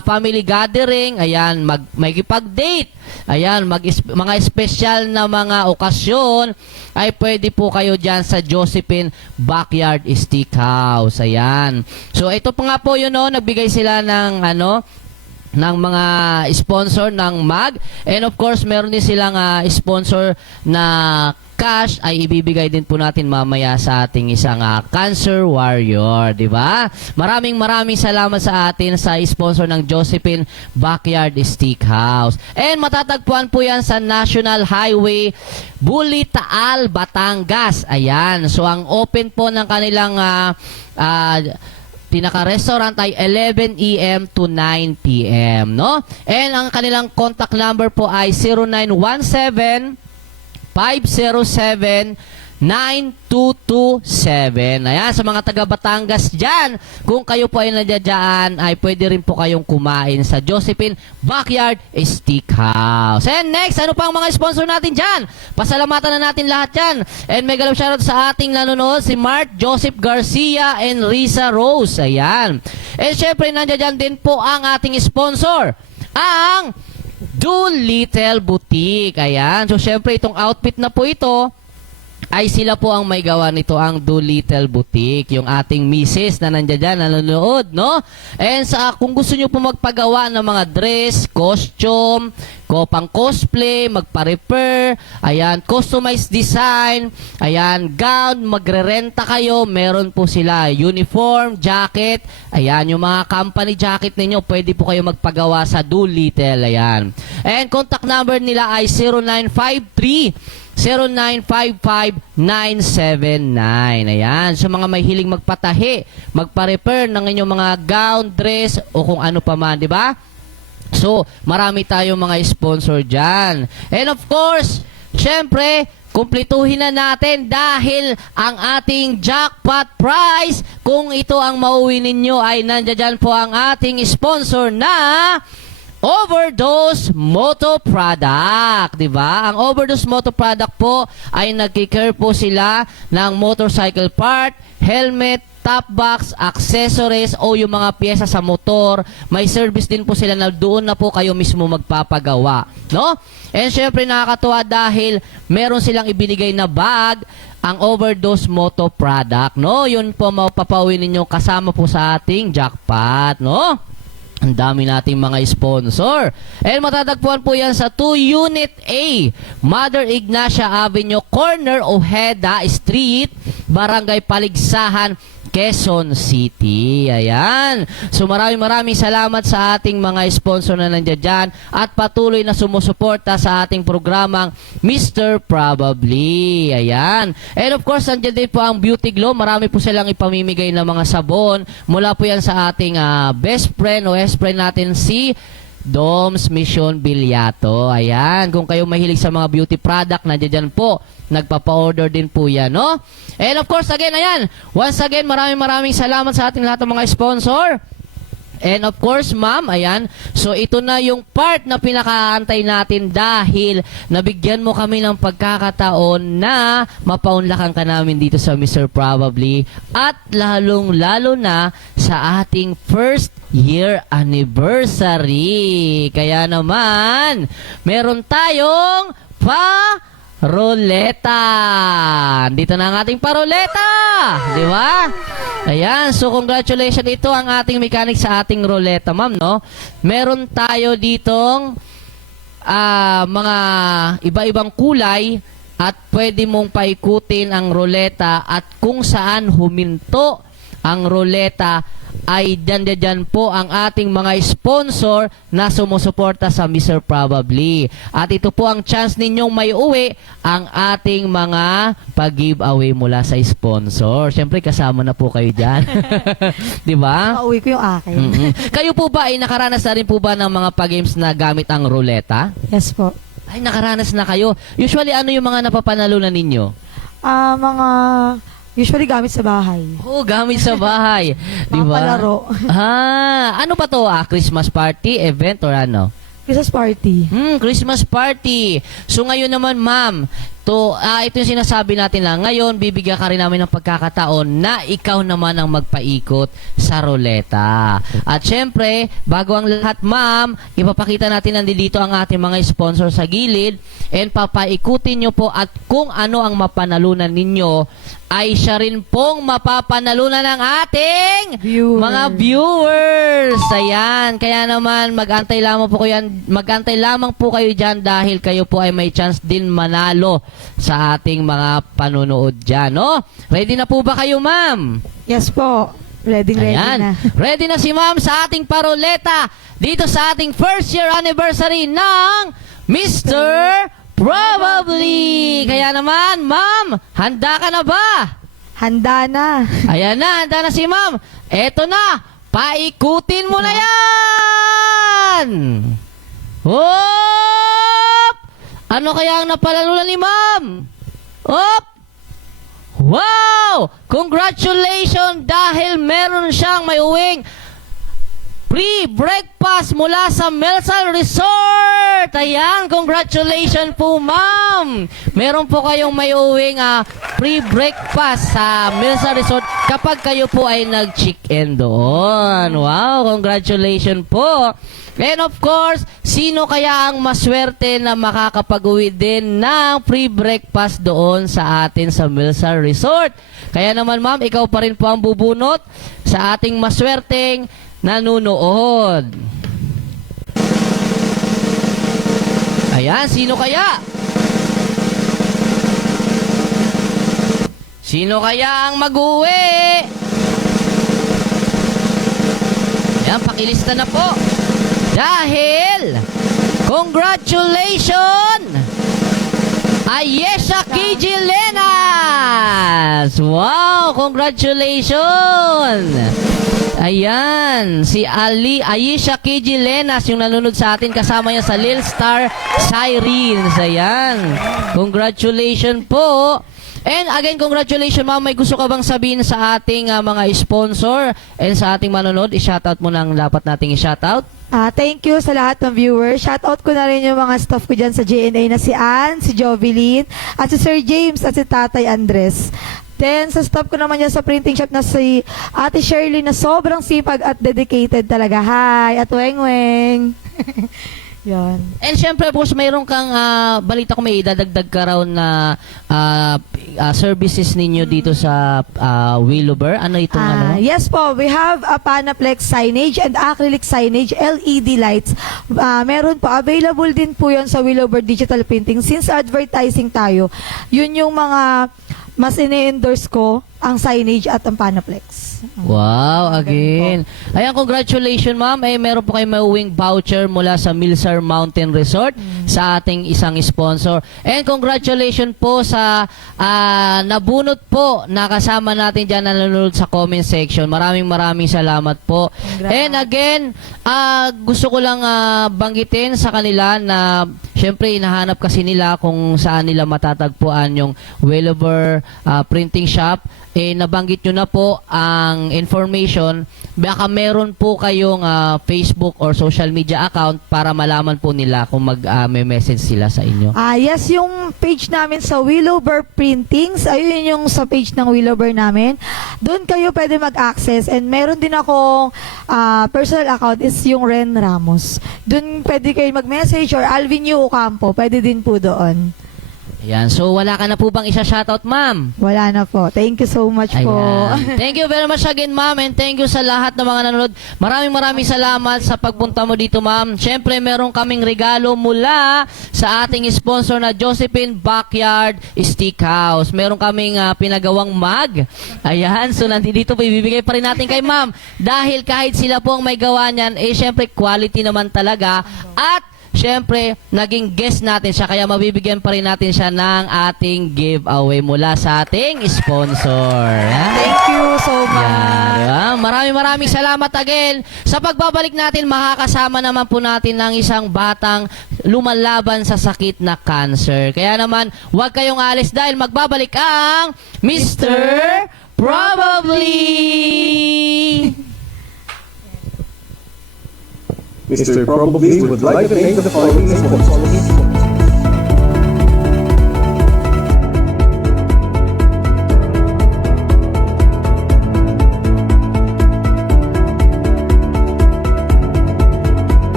family gathering, ayan, makikipag-date, ayan, mga special na mga okasyon, ay pwede po kayo dyan sa Josephine Backyard Steakhouse. Ayan. So, ito pa nga po yun, no? Nagbigay sila ng ng mga sponsor ng MAG. And of course, meron din silang sponsor na cash ay ibibigay din po natin mamaya sa ating isang cancer warrior, di ba? Maraming salamat sa atin sa sponsor ng Josephine Backyard Steakhouse. And matatagpuan po yan sa National Highway Bulitaal, Batangas. Ayan. So, ang open po ng kanilang pinaka-restaurant ay 11 a.m. to 9 p.m., no? And ang kanilang contact number po ay 0917-507-9227. Ayan, sa mga taga Batangas dyan, kung kayo po ay nadyadyaan, ay pwede rin po kayong kumain sa Josephine Backyard Steakhouse. And next, ano pang mga sponsor natin dyan? Pasalamatan na natin lahat dyan. And mega love shoutout sa ating nanonood, si Mart Joseph Garcia and Risa Rose. Ayan. And syempre, nandiyan din po ang ating sponsor, ang Doolittle Boutique. Ayan. So, syempre, itong outfit na po ito, ay sila po ang may gawa nito, ang Doolittle Boutique. Yung ating misis na nandiyan dyan, nanonood, no? And kung gusto nyo po magpagawa ng mga dress, costume, pang cosplay, magpa-repair, ayan, customized design, ayan, gown, magre-renta kayo, meron po sila uniform, jacket, ayan, yung mga company jacket ninyo, pwede po kayo magpagawa sa Doolittle, ayan. And contact number nila ay 0953-0955-979. Ayan. So, mga may hiling magpatahi, magpa-repair ng inyong mga gown, dress, o kung ano pa man, di ba? So, marami tayong mga sponsor dyan. And of course, syempre, kumplituhin na natin dahil ang ating jackpot prize, kung ito ang mauwi ninyo, ay nandiyan dyan po ang ating sponsor na Overdose Moto Product, di ba? Ang Overdose Moto Product po ay nagki-care po sila ng motorcycle part, helmet, top box, accessories o yung mga pyesa sa motor. May service din po sila na doon na po kayo mismo magpapagawa, no? And syempre nakakatuwa dahil meron silang ibinigay na bag, ang Overdose Moto Product, no? Yun po mapapauwi ninyo kasama po sa ating jackpot, no? Ang dami nating mga sponsor. And matatagpuan po yan sa 2 Unit A, Mother Ignacia Avenue, corner Ojeda Street, Barangay Paligsahan, Quezon City. Ayan. So maraming salamat sa ating mga sponsor na nandiyan dyan at patuloy na sumusuporta sa ating programang Mr. Probably. Ayan. And of course, nandiyan din po ang Beauty Glow. Marami po silang ipamimigay na mga sabon. Mula po yan sa ating best friend o ex-friend natin si Doms Mission Bilyato. Ayan. Kung kayo mahilig sa mga beauty product, nandiyan po. Nagpapa-order din po yan, no? And of course, again, ayan. Once again, maraming salamat sa ating lahat ng mga sponsor. And of course, ma'am, ayan. So, ito na yung part na pinakaantay natin dahil nabigyan mo kami ng pagkakataon na mapaunlakan ka namin dito sa Mr. Probably at lalong-lalo na sa ating first year anniversary. Kaya naman, meron tayong Roleta. Dito na ang ating paroleta. Di ba? Ayan. So, congratulations. Ito ang ating mechanic sa ating roleta, ma'am, no? Meron tayo ditong mga iba-ibang kulay at pwede mong paikutin ang roleta at kung saan huminto ang roleta ay dyan po ang ating mga sponsor na sumusuporta sa Mr. Probably. At ito po ang chance ninyong may uwi ang ating mga pag-giveaway mula sa sponsor. Siyempre, kasama na po kayo dyan. Di ba? Mauwi ko yung akin. Kayo po ba ay nakaranas na rin po ba ng mga pag-games na gamit ang ruleta? Yes po. Ay, nakaranas na kayo. Usually, ano yung mga napapanalunan ninyo? Usually gamit sa bahay. Oo, gamit sa bahay. Di ba? Mga palaro. Ano pa to? Christmas party, event, or ano? Christmas party. Christmas party. So ngayon naman, ma'am, ito yung sinasabi natin lang. Ngayon, bibigyan ka rin namin ng pagkakataon na ikaw naman ang magpaikot sa roleta. At syempre, bago ang lahat, ma'am, ipapakita natin nandito ang ating mga sponsor sa gilid and papaikutin nyo po at kung ano ang mapanalunan ninyo ay siya rin pong mapapanalunan ng ating mga viewers. Ayan. Kaya naman, mag-antay lamang po kayo dyan dahil kayo po ay may chance din manalo sa ating mga panonood dyan, no? Ready na po ba kayo, ma'am? Yes po. Ready na. Ready na si ma'am sa ating paroleta dito sa ating first year anniversary ng Mr. Probably. Kaya naman, ma'am, handa ka na ba? Handa na. Ayan na, handa na si ma'am. Eto na, paikutin mo na yan! Hop! Ano kaya ang napalalunan ni ma'am? Hop! Wow! Congratulations dahil meron siyang may uwing free breakfast mula sa Melsal Resort. Ayan, congratulations po, ma'am. Meron po kayong may uwing free breakfast sa Melsal Resort kapag kayo po ay nag-check-in doon. Wow, congratulations po. And of course, sino kaya ang maswerte na makakapag-uwi din ng free breakfast doon sa atin sa Melsal Resort? Kaya naman, ma'am, ikaw pa rin po ang bubunot sa ating maswerteng nanunood. Ayan, sino kaya? Sino kaya ang mag-uwi? Ayan, pakilista na po. Dahil, congratulations! Ayesha Kijilenas! Wow, congratulations! Ayan, si Ayesha Kijilenas yung nanonood sa atin, kasama niya sa Lil Star Sirens. Ayan, congratulations po. And again, congratulations ma'am. May gusto ka bang sabihin sa ating mga sponsor and sa ating manonood? I-shoutout mo nang dapat nating i-shoutout. Thank you sa lahat ng viewers. Shoutout ko na rin yung mga staff ko dyan sa GNA na si Ann, si Jovelyn, at si Sir James at si Tatay Andres. Then, sa staff ko naman yan sa printing shop na si Ate Shirley na sobrang sipag at dedicated talaga. Hi! At weng-weng! Yan. And syempre, boss, mayroon kang balita ko may idadagdag ka raw na services ninyo dito sa Willowbird. Ano itong ano? Yes po, we have a Panaplex signage and acrylic signage, LED lights. Meron po, available din po yon sa Willowbird Digital Printing. Since advertising tayo, yun yung mga mas ini-endorse ko, ang signage at ang Panaplex. Wow, again. Ayan, congratulations ma'am. Meron po kayo mauwing voucher mula sa Milsar Mountain Resort sa ating isang sponsor. And congratulations po sa nabunot po na kasama natin dyan na nanonood sa comment section. Maraming salamat po. And again, gusto ko lang banggitin sa kanila na syempre hinahanap kasi nila kung saan nila matatagpuan yung Willowbird Printing Shop. Nabanggit nyo na po ang information. Baka meron po kayong Facebook or social media account para malaman po nila kung may message sila sa inyo. Yes, yung page namin sa Willowbird Printings, ayun yung sa page ng Willowbird namin. Doon kayo pwede mag-access, and meron din akong personal account is yung Ren Ramos. Doon pwede kayo mag-message, or Alvin Yu Ocampo, pwede din po doon. Ayan, so wala ka na po bang isa-shoutout, ma'am? Wala na po. Thank you so much po. Ayan. Thank you very much again, ma'am, and thank you sa lahat ng mga nanonood. Maraming salamat sa pagpunta mo dito, ma'am. Siyempre, meron kaming regalo mula sa ating sponsor na Josephine Backyard Steakhouse. Meron kaming pinagawang mug. Ayan, so nandito po, ibibigay pa rin natin kay ma'am. Dahil kahit sila po ang may gawa niyan, siyempre, quality naman talaga. At siyempre, naging guest natin siya, kaya mabibigyan pa rin natin siya ng ating giveaway mula sa ating sponsor. Yan. Thank you so much. Yan. Maraming salamat again. Sa pagbabalik natin, makakasama naman po natin ng isang batang lumalaban sa sakit na cancer. Kaya naman, huwag kayong alis dahil magbabalik ang Mr. Probably! Mr. Probably would like to make the following sponsor.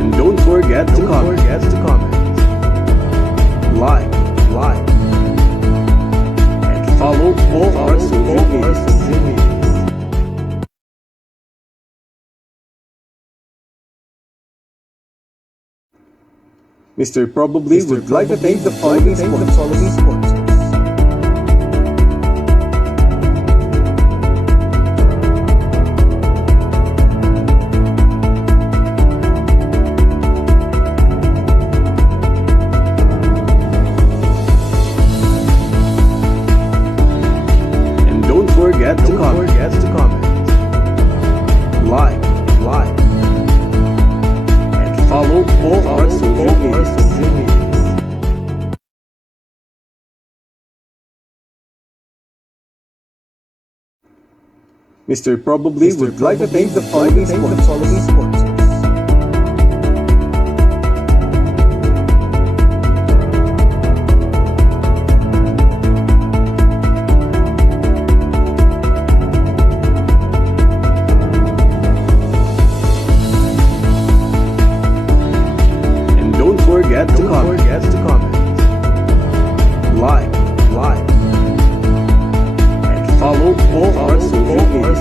And don't forget to comment. Like. And follow all our social media. Mr. Probably would like to thank the following sponsors. And don't forget to comment. Like. And follow all our social media. Mr. Probably would like to thank the following sponsors. And don't forget to comment. Like. And follow all our social media.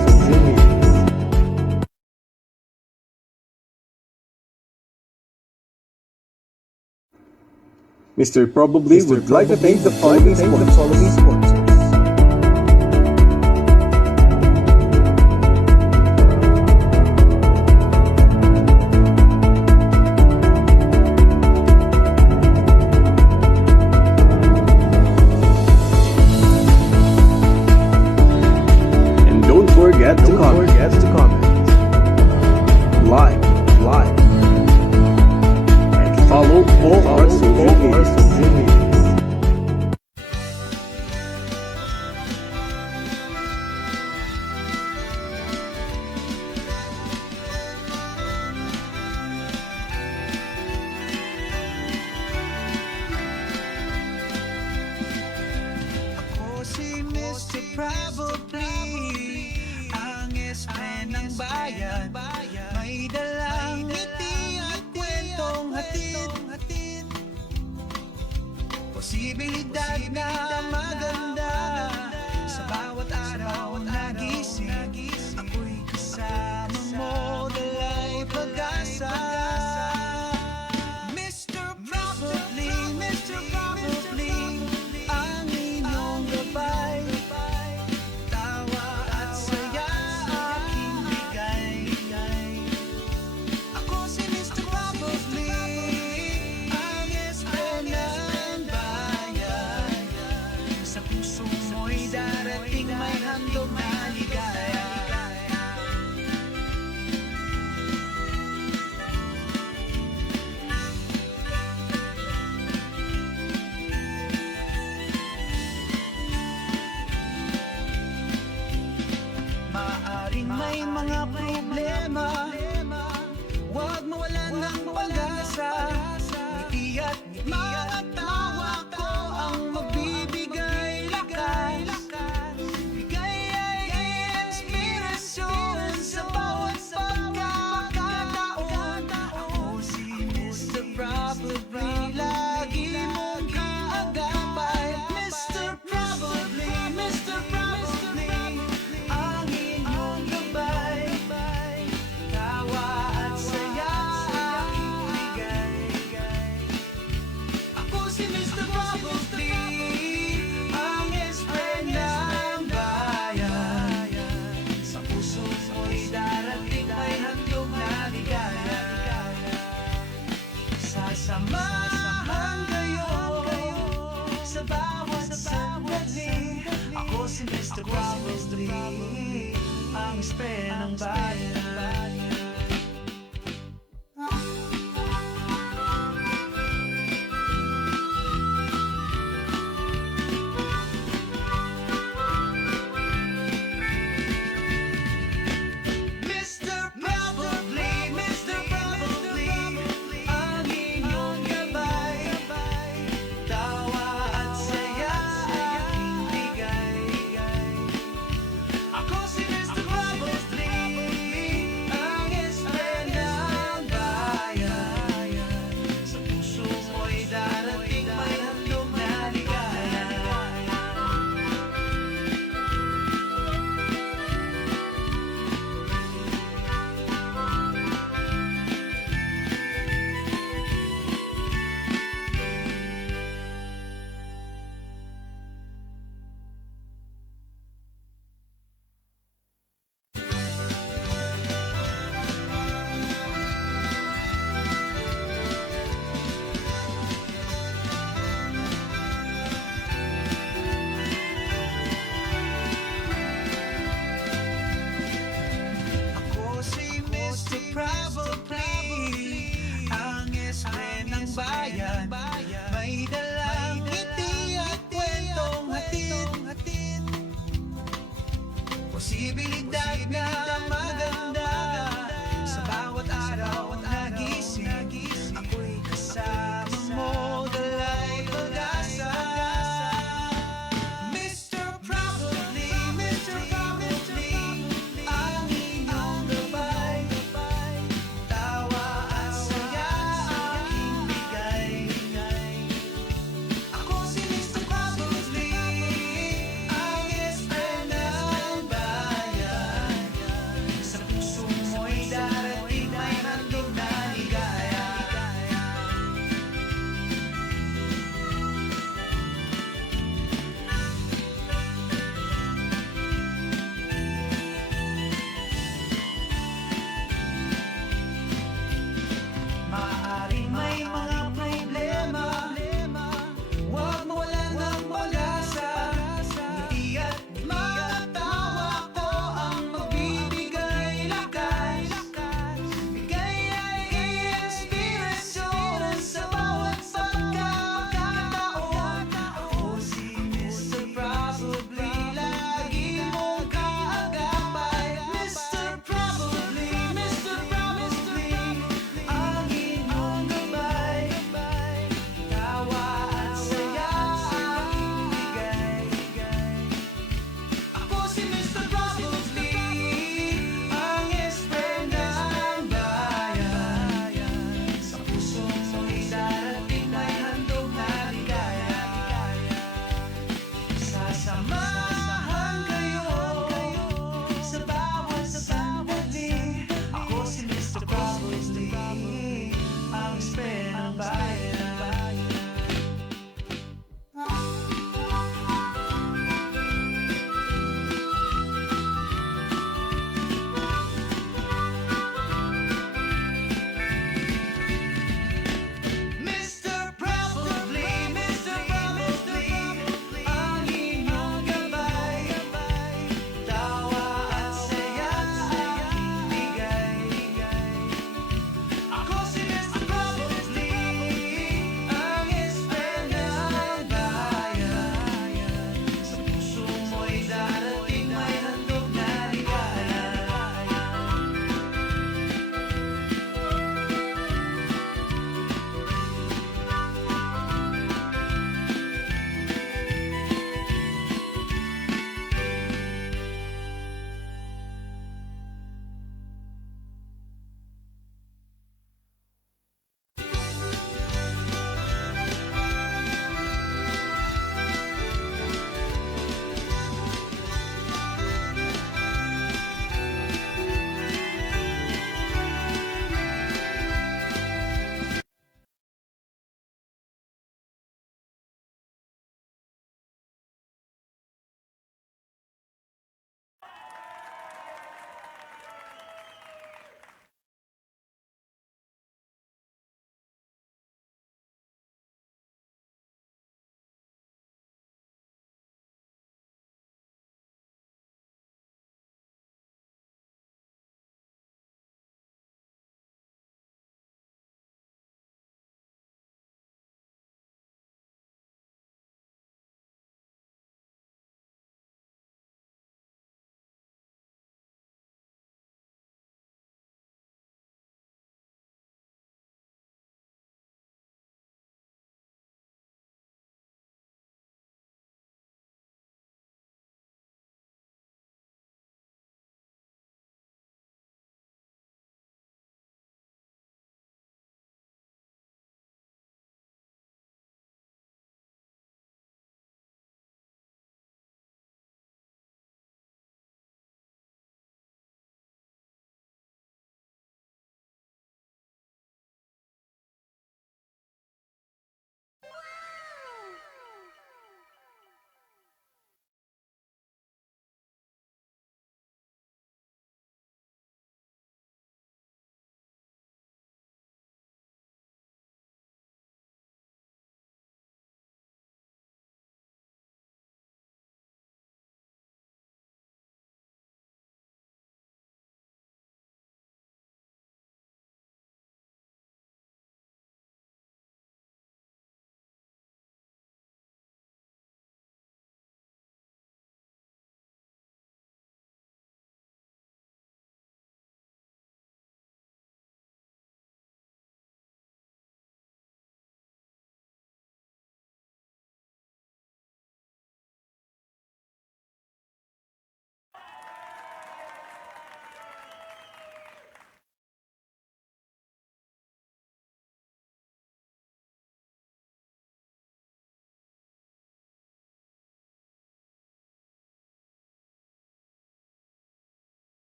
Mr. Probably would like to thank the following sponsors. And don't forget to comment. Like, and follow all our social media. Ako si Mr. Probably, ang espen ng bayan. May dalang ngiti at kwentong hatid. Posibilidad na maganda sa bawat araw na gising. Ako'y kasama mo, dala'y pag-asa. Mr. Probably, ang inyong gabay. Tawa at saya aking bigay. Ako si Mr. Probably, ang espen ng bayan. Sa puso mo'y darating may handog na ligaya. Maaring may mga problema, huwag mawalan ng pag-asa. Ngiti at mga tawa ko ang magbibigay lakas. Bigay ay inspirasyon sa bawat pagkakataon. Ako si Mr. Probably, lagi mong kaagapay. Mr. Probably, ang inyong gabay. Tawa at saya aking bigay. Ako si Mr. Probably, ang espen ng bayan. Sa puso mo'y darating may handog na ligaya. Sasamahan kayo sa bawat sandali. Ako si Mr. Probably, ang espen ng bayan. Mr. Probably, ang inyong gabay. Tawa at saya aking bigay. Ako si Mr. Probably,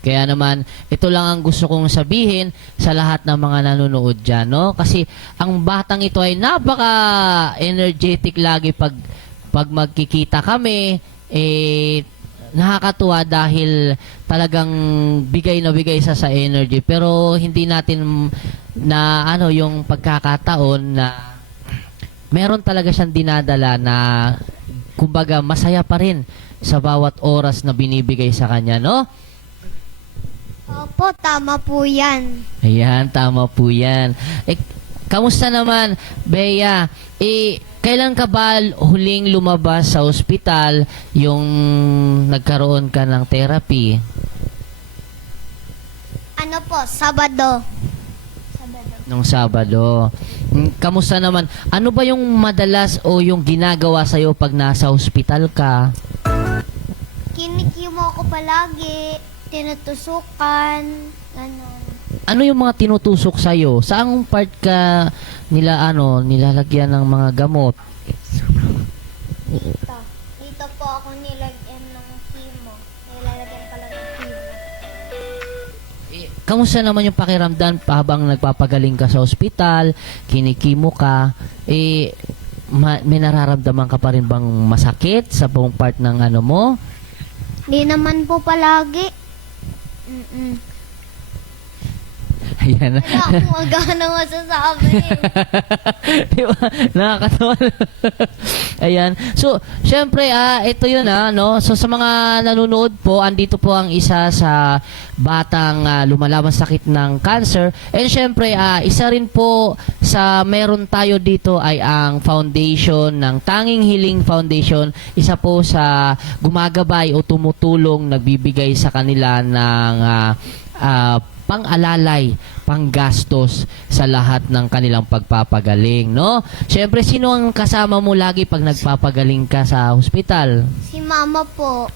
Kaya naman, ito lang ang gusto kong sabihin sa lahat ng mga nanonood dyan, no? Kasi ang batang ito ay napaka-energetic lagi pag magkikita kami, nakakatuwa dahil talagang bigay na bigay sa energy. Pero hindi natin na yung pagkakataon na meron talaga siyang dinadala na kumbaga masaya pa rin sa bawat oras na binibigay sa kanya, no? Opo, tama po yan. Ayan, tama po yan. Kamusta naman, Bea? Kailan ka ba huling lumabas sa ospital yung nagkaroon ka ng therapy? Ano po, Sabado. Nung Sabado. Kamusta naman? Ano ba yung madalas o yung ginagawa sa'yo pag nasa ospital ka? Kinikimo ako palagi, tinutusukan, gano'n. Ano yung mga tinutusok sa'yo? Saang part ka nilalagyan ng mga gamot? Dito. Dito po ako nilagyan ng chemo. Nilalagyan pala ng chemo. Kamusta naman yung pakiramdam habang nagpapagaling ka sa ospital, kinikimo ka, may nararamdaman ka pa rin bang masakit sa buong part ng mo? Di naman po palagi. Ayan. Wala akong magana masasabi. Di ba? Nakakatawa. Ayan. So, syempre, ito yun, no? So, sa mga nanonood po, andito po ang isa sa batang lumalaban sakit ng cancer. And syempre, isa rin po sa meron tayo dito ay ang foundation ng Tanging Hiling Foundation. Isa po sa gumagabay o tumutulong, nagbibigay sa kanila ng pang-alalay, panggastos sa lahat ng kanilang pagpapagaling, no? Siyempre, sino ang kasama mo lagi pag nagpapagaling ka sa hospital? Si mama po.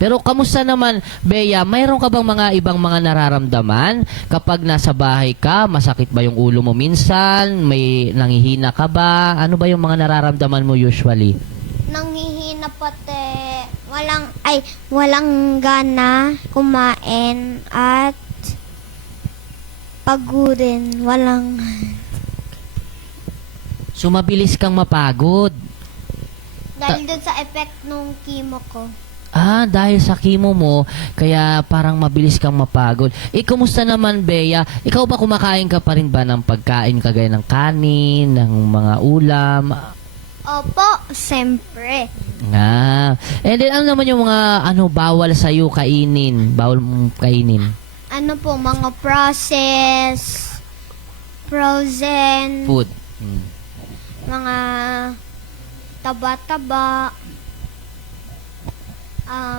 Pero kamusta naman, Bea? Mayroon ka bang mga ibang mga nararamdaman kapag nasa bahay ka? Masakit ba yung ulo mo minsan? May nangihina ka ba? Ano ba yung mga nararamdaman mo usually? Nanghihina pati. Walang gana kumain at pagurin. Walang... So, mabilis kang mapagod. Dahil dun sa effect nung chemo ko. Dahil sa chemo mo, kaya parang mabilis kang mapagod. Kumusta naman, Bea? Ikaw ba kumakain ka pa rin ba ng pagkain kagaya ng kanin, ng mga ulam? Opo, siyempre. And then, ano naman yung mga bawal sa'yo kainin? Bawal mong kainin? Ano po, mga frozen, Food. mga taba-taba,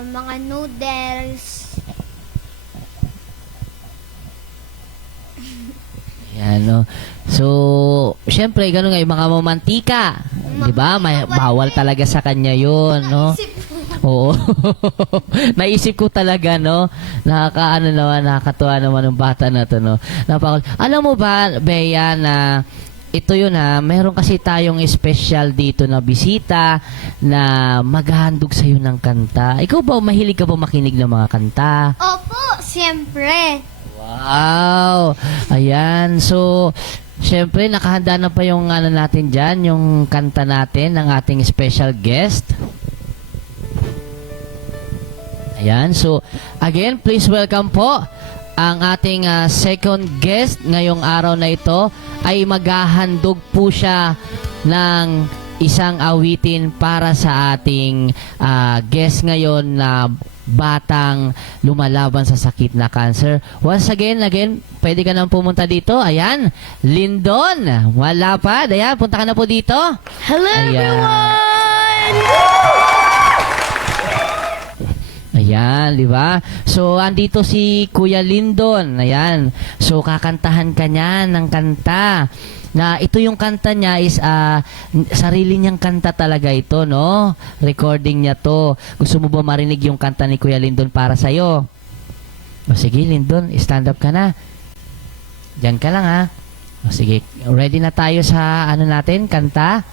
mga noodles. Yan, no? So, syempre, ganun nga, yung mga mamantika. Di ba? Bawal talaga sa kanya yun, no? Oo. Naisip ko talaga, no? Nakakatuwa naman ng bata na to, no? Alam mo ba, Bea, na ito yun meron kasi tayong special dito na bisita na maghahandog sa'yo ng kanta. Ikaw ba, mahilig ka ba makinig ng mga kanta? Opo, siyempre. Wow! Ayan, so, syempre, nakahanda na pa yung natin dyan, yung kanta natin ng ating special guest. Ayan, so, again, please welcome po ang ating second guest ngayong araw na ito. Ay maghahandog po siya ng isang awitin para sa ating guest ngayon na batang lumalaban sa sakit na cancer. Once again, pwede ka nang pumunta dito. Ayan, Lindon, malapad. Ayan, punta ka na po dito. Hello, everyone! Ayan, di ba? So, andito si Kuya Lindon. Ayan. So, kakantahan ka niya ng kanta. Na ito yung kanta niya is sarili niyang kanta talaga ito, no? Recording niya to. Gusto mo ba marinig yung kanta ni Kuya Lindon para sa'yo? O sige, Lindon, stand up ka na. Diyan ka lang, ha? O sige, ready na tayo sa natin, kanta?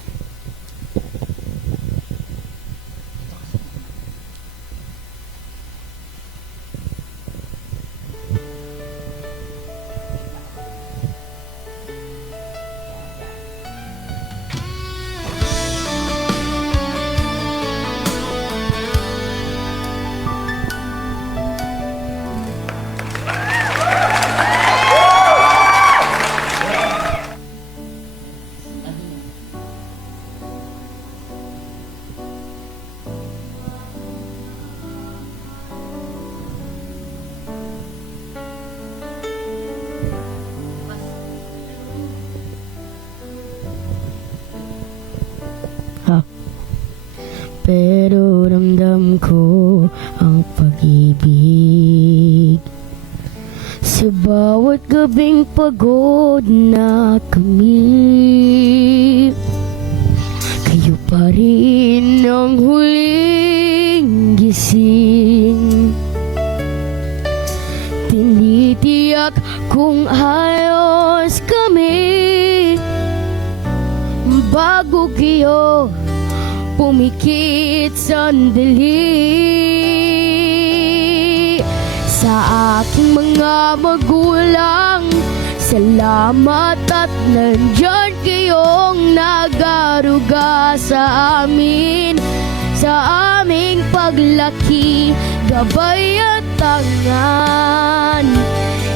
Pero ramdam ko ang pag-ibig sa bawat gabing pagod na kami. Kayo pa rin ang huling gising. Tinitiyak kung ayos kami bago kayo pumikit sandali. Sa aking mga magulang, salamat at nandyan kayong nag-aruga sa amin. Sa aming paglaki, gabay at tangan.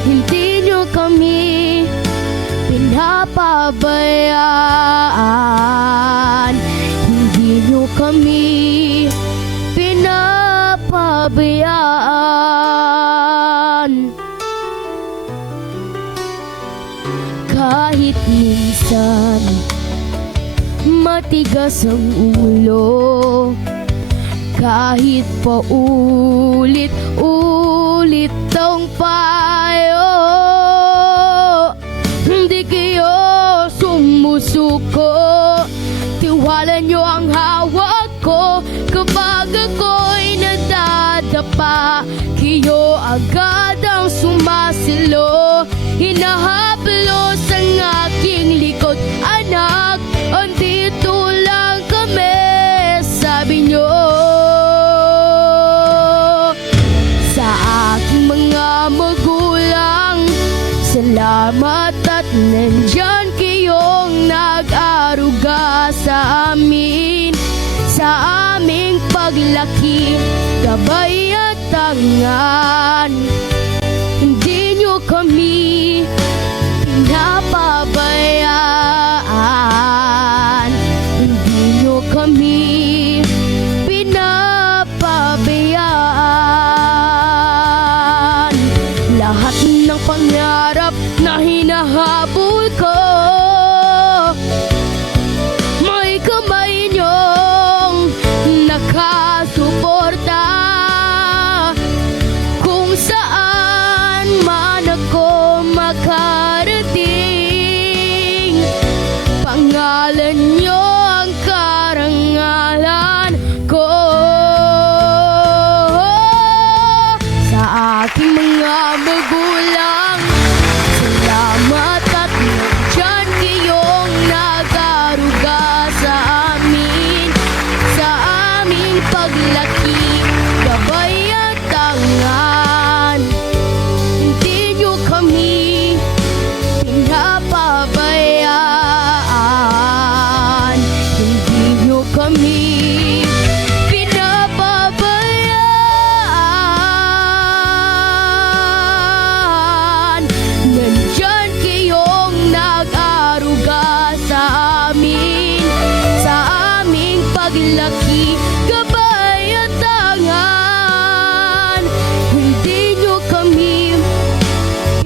Hindi nyo kami pinapabayaan. Hindi nyo kami pinapabayaan. Kahit minsan matigas ang ulo, kahit paulit-ulit ang payo, hindi kayo sumusuko. Tiwala nyo ang hawak ko kapag ako'y nadadapa. Kayo agad ang sumasilo, hinahaplos ang aking likod. Anak, andito lang kami, sabi nyo. Sa aking mga magulang, salamat at nandyan kayong nag-aruga sa amin. Sa aming paglaki, gabay tangan. Hindi nyo kami pinapabayaan. Hindi nyo kami pinapabayaan. Lahat ng pangarap na hinahabol ko, may kamay niyong nakasuporta. Kung saan man ako makarating, pangalan niyo ang karangalan ko. Sa aking mga magulang, salamat at nandyan kayong nag-aruga sa amin. Sa aming paglaki, gabay at tangan. Hindi nyo kami pinapabayaan. Hindi nyo kami pinapabayaan. Nandyan kayong nag-aruga sa amin. Sa aming paglaki, gabay at tangan. Hindi nyo kami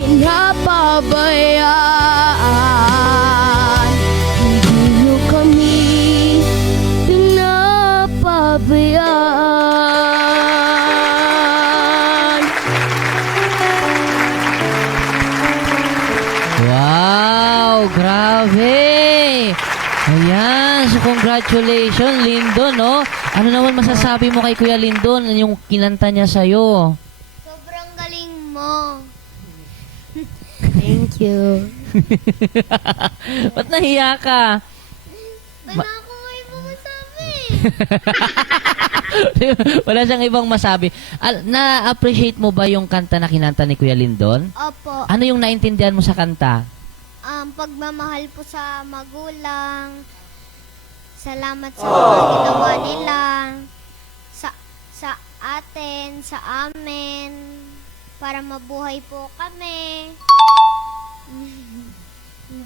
pinapabayaan. Hindi nyo kami pinapabayaan. Wow, grabe! Ayan, so congratulations, Lindon, no? Ano naman masasabi mo kay Kuya Lindon, yung kinanta niya sa'yo? Sobrang galing mo. Thank you. Ba't nahiya ka? Wala akong may masasabi. Wala siyang ibang masabi. Na-appreciate mo ba yung kanta na kinanta ni Kuya Lindon? Opo. Ano yung naintindihan mo sa kanta? Pagmamahal po sa magulang. Salamat sa mga ginawa nila. Sa atin, sa amin. Para mabuhay po kami.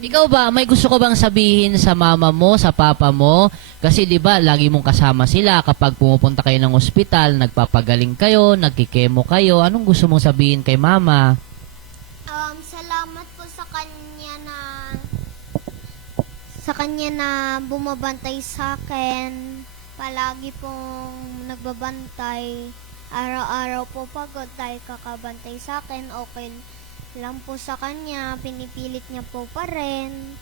Ikaw ba, may gusto ko bang sabihin sa mama mo, sa papa mo? Kasi 'di ba, lagi mong kasama sila kapag pumupunta kayo ng ospital, nagpapagaling kayo, nagkikemo kayo. Anong gusto mong sabihin kay mama? Salamat po sa kanya na bumabantay sa akin. Palagi pong nagbabantay. Araw-araw po pagod dahil kakabantay sa akin. Okay lang po sa kanya. Pinipilit niya po pa rin.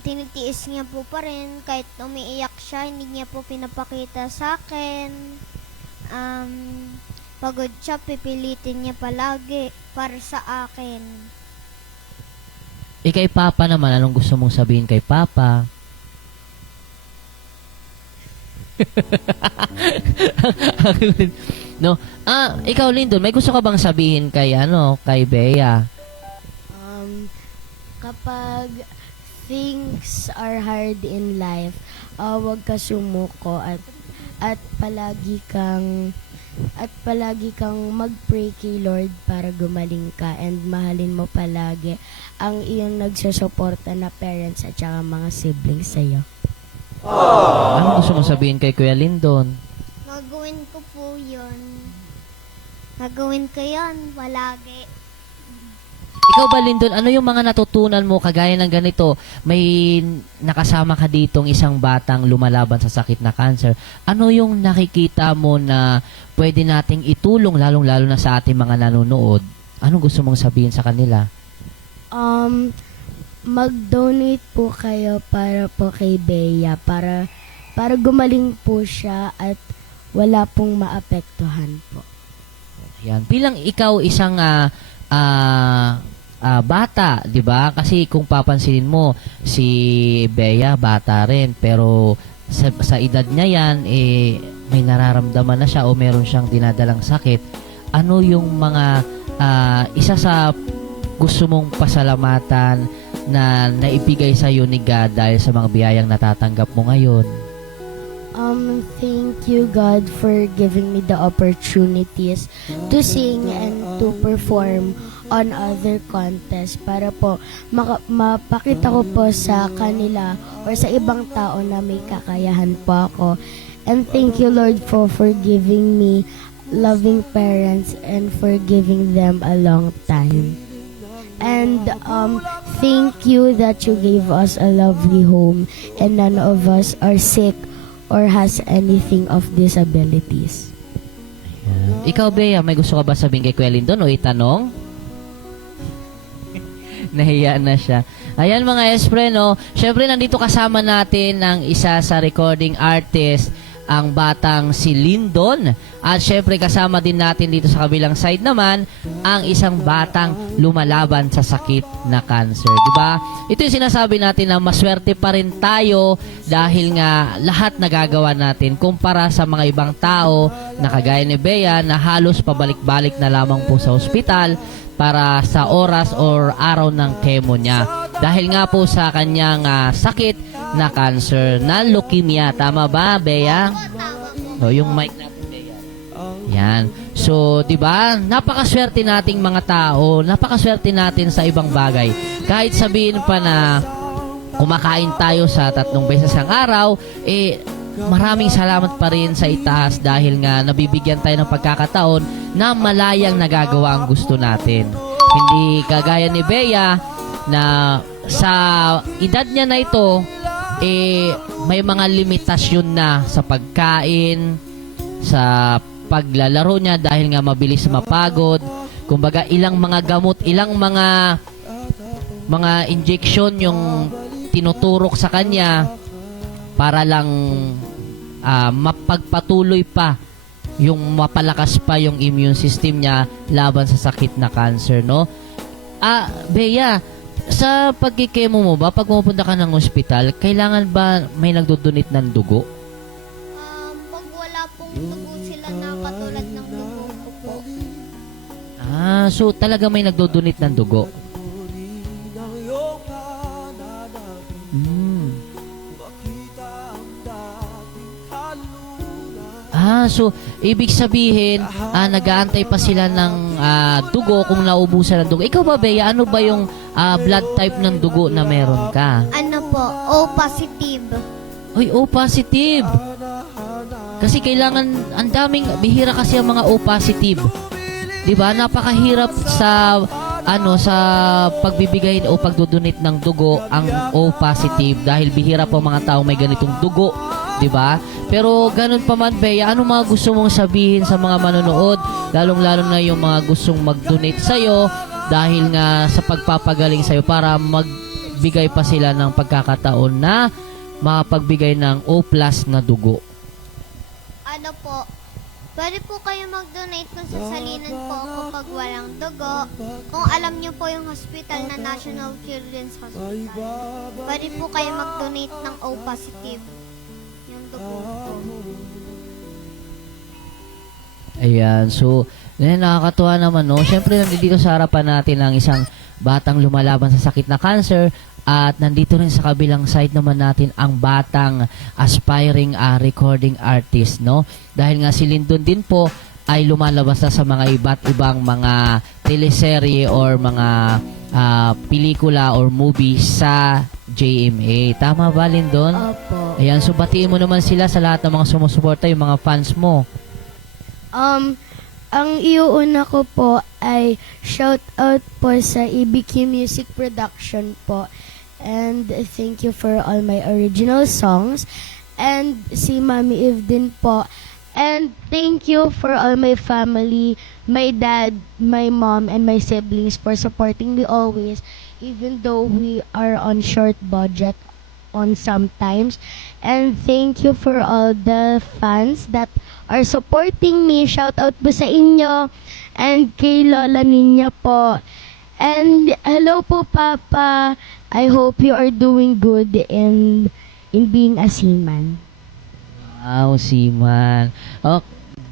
Tinitiis niya po pa rin. Kahit umiiyak siya, hindi niya po pinapakita sa akin. Pagod siya, pipilitin niya palagi para sa akin. Kay papa naman, anong gusto mong sabihin kay papa? No? Ikaw Lindon, may gusto ka bang sabihin kay Bea? Kapag things are hard in life, huwag ka sumuko at palagi kang mag-pray kay Lord para gumaling ka, and mahalin mo palagi ang iyong nagsusuporta na parents at saka mga siblings sa'yo. Anong gusto mong sabihin kay Kuya Lindon? Gagawin ko po yun. Gagawin ko yun, palagi. Ikaw ba, Lindon, ano yung mga natutunan mo kagaya ng ganito? May nakasama ka ditong isang batang lumalaban sa sakit na cancer. Ano yung nakikita mo na pwede nating itulong, lalong-lalo na sa ating mga nanonood? Anong gusto mong sabihin sa kanila? Mag-donate po kayo para po kay Bea, para gumaling po siya at wala pong maapektuhan po. Yan. Bilang ikaw isang bata, 'di ba? Kasi kung papansinin mo, si Bea bata rin, pero sa edad niya 'yan may nararamdaman na siya o meron siyang dinadalang sakit. Ano yung mga isa sa gusto mong pasalamatan na naibigay sa iyo ni God dahil sa mga biyayang natatanggap mo ngayon? Thank you, God, for giving me the opportunities to sing and to perform on other contests para po mapakita ko po sa kanila or sa ibang tao na may kakayahan po ako. And thank you, Lord, for giving me loving parents and for giving them a long time. And thank you that you gave us a lovely home and none of us are sick or has anything of disabilities. Ikaw, Bea, may gusto ka ba sabihin kay Kuya Lindon o itanong? Nahiya na siya. Ayan mga espre, no? Siyempre, nandito kasama natin ang isa sa recording artist, ang batang si Lindon. At syempre kasama din natin dito sa kabilang side naman ang isang batang lumalaban sa sakit na cancer, di ba? Ito yung sinasabi natin na maswerte pa rin tayo dahil nga lahat nagagawa natin kumpara sa mga ibang tao na kagaya ni Bea na halos pabalik-balik na lamang po sa ospital para sa oras or araw ng chemo niya. Dahil nga po sa kanyang sakit na cancer, na leukemia. Tama ba, Bea? O, yung mic natin, Bea. Yan. So, di ba? Napakaswerte nating mga tao. Napakaswerte natin sa ibang bagay. Kahit sabihin pa na kumakain tayo sa 3 beses ang araw, maraming salamat pa rin sa itaas dahil nga nabibigyan tayo ng pagkakataon na malayang nagagawa ang gusto natin. Hindi kagaya ni Bea na sa edad niya na ito, may mga limitasyon na sa pagkain, sa paglalaro niya dahil nga mabilis mapagod. Kumbaga, ilang mga gamot, ilang mga injection yung tinuturok sa kanya para lang mapagpatuloy pa yung mapalakas pa yung immune system niya laban sa sakit na cancer, no? Bea, sa pagkikemo mo ba, pag pumunta ka ng ospital, kailangan ba may nagdodonate ng dugo? Pag wala pong dugo sila na katulad ng dugo ko po. So talaga may nagdodonate ng dugo? So ibig sabihin, nag-aantay pa sila ng dugo kung naubusan ng dugo. Ikaw ba, Bea, ano ba yung blood type ng dugo na meron ka? Ano po? O positive. Uy, O positive. Kasi kailangan, ang daming, bihira kasi ang mga O positive. Diba? Napakahirap sa pagbibigay o pagdodonate ng dugo ang O positive dahil bihira po mga tao may ganitong dugo. Diba? Pero ganun pa man, Bea, ano mga gusto mong sabihin sa mga manonood, lalong-lalo na yung mga gustong mag-donate sa'yo dahil nga sa pagpapagaling sa'yo para magbigay pa sila ng pagkakataon na makapagbigay ng O+ na dugo? Ano po? Pwede po kayo mag-donate kung sasalinan po kapag walang dugo. Kung alam niyo po yung hospital na National Children's Hospital, pwede po kayo mag-donate ng O positive. Yung dugo po. Ayan, so nakakatuwa naman, no? Siyempre, nandito sa harapan natin ang isang batang lumalaban sa sakit na cancer at nandito rin sa kabilang side naman natin ang batang aspiring recording artist, no? Dahil nga si Lindon din po ay lumalabas na sa mga iba't ibang mga teleserye or mga pelikula or movie sa JMA. Tama ba, Lindon? Opo. Ayan, so batiin mo naman sila sa lahat ng mga sumusuporta, yung mga fans mo. Ang iuuna ko po ay shout out po sa EBQ Music Production po. And thank you for all my original songs. And si Mami Eve din po. And thank you for all my family, my dad, my mom, and my siblings for supporting me always, even though we are on short budget on sometimes. And thank you for all the fans that are supporting me. Shout out po sa inyo and kay Lola Ninya po. And hello po, Papa. I hope you are doing good in being a seaman. Wow, seaman.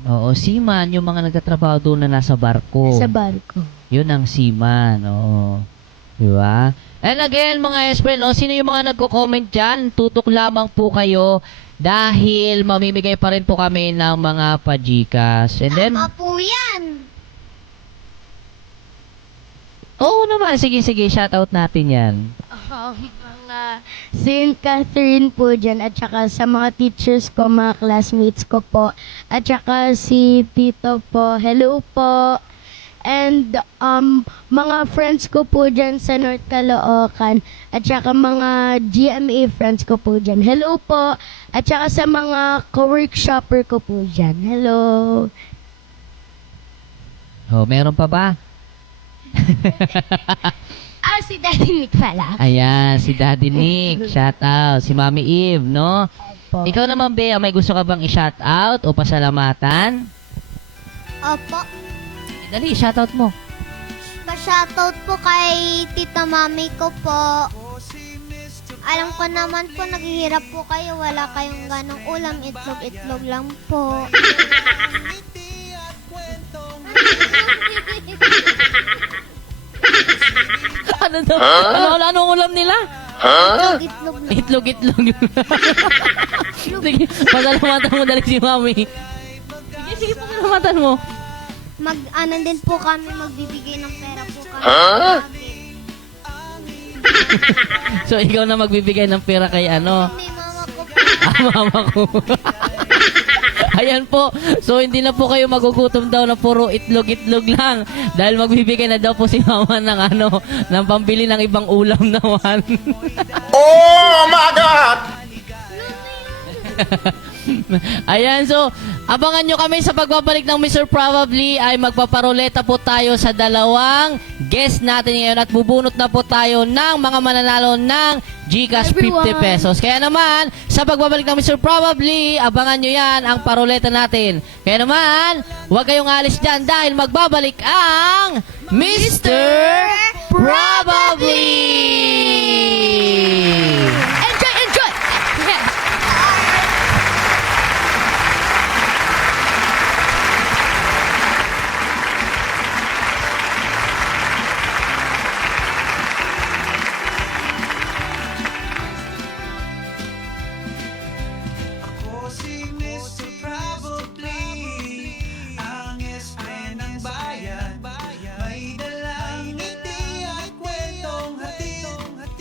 Oo, seaman, yung mga nagtatrabaho doon na nasa barko. Sa barko. Yun ang seaman, oo. Diba? And again, mga espren, sino yung mga nagko-comment dyan? Tutok lamang po kayo dahil mamimigay pa rin po kami ng mga pajikas. And then, Tama po yan. oo naman, sige, shoutout natin yan. Mga St. Catherine po dyan, at saka sa mga teachers ko, mga classmates ko po, at saka si Tito po, hello po. And mga friends ko po dyan sa North Caloocan, at saka mga GMA friends ko po dyan, hello po. At saka sa mga co-workshopper ko po dyan, hello. Oh, meron pa ba? Si Daddy Nick pala. Ayan, si Daddy Nick, shoutout. Si Mami Eve, no? Po. Ikaw naman, Bea, may gusto ka bang i-shoutout o pasalamatan? Opo. Dali, shoutout mo. Pa-shoutout po kay tita mami ko po. Alam ko naman po, naghihirap po kayo. Wala kayong ganong ulam. Itlog lang po. Ano daw? Anong ulam nila? Itlog lang. Itlog. Sige, pasalamatan mo dali si Mami. Sige, pasalamatan mo. Ano din po kami, magbibigay ng pera po kami. Lagi. So, ikaw na magbibigay ng pera kay ano? May mama ko po. Mama ko. Ayan po. So, hindi na po kayo magugutom daw na puro itlog lang. Dahil magbibigay na daw po si Mama ng ng pambili ng ibang ulam naman. Oh my God! Ayan, so, abangan nyo kami sa pagbabalik ng Mr. Probably ay magpaparoleta po tayo sa dalawang guest natin ngayon at bubunot na po tayo ng mga mananalo ng GCash 50 pesos. Kaya naman, sa pagbabalik ng Mr. Probably, abangan nyo yan ang paroleta natin. Kaya naman, huwag kayong alis dyan dahil magbabalik ang Mr. Probably! Enjoy! Ako si Mr. Probably, ang espre ng bayan. May dalang ngiti at kwentong hatid.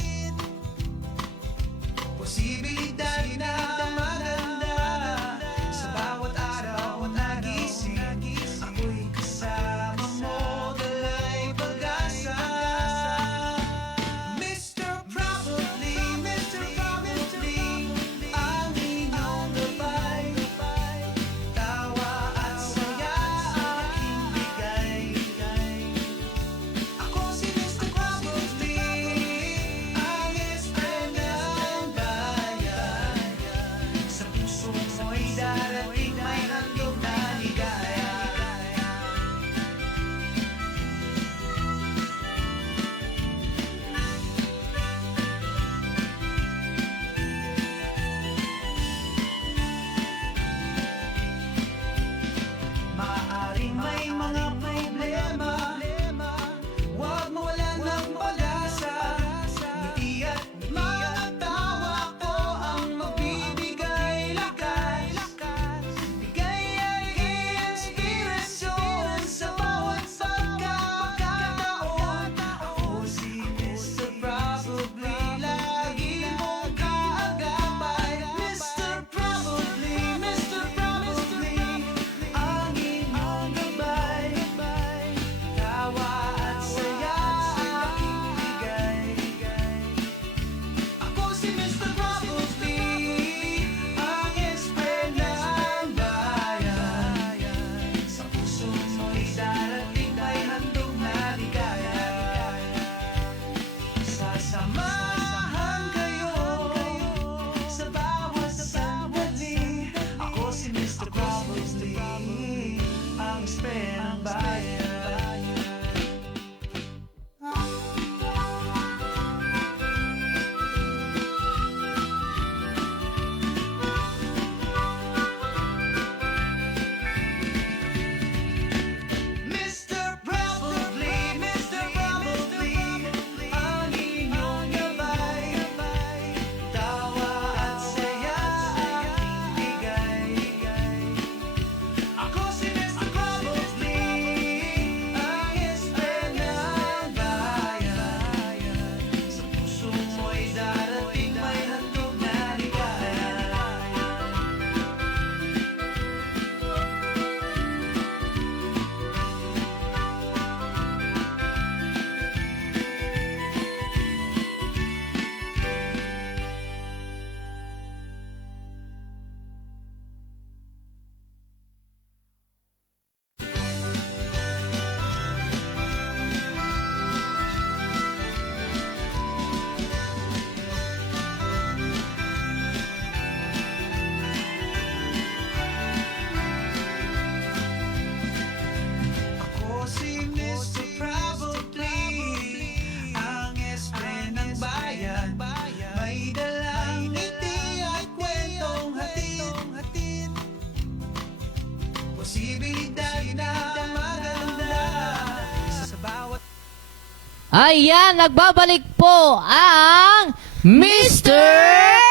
Ayan, nagbabalik po ang Mr.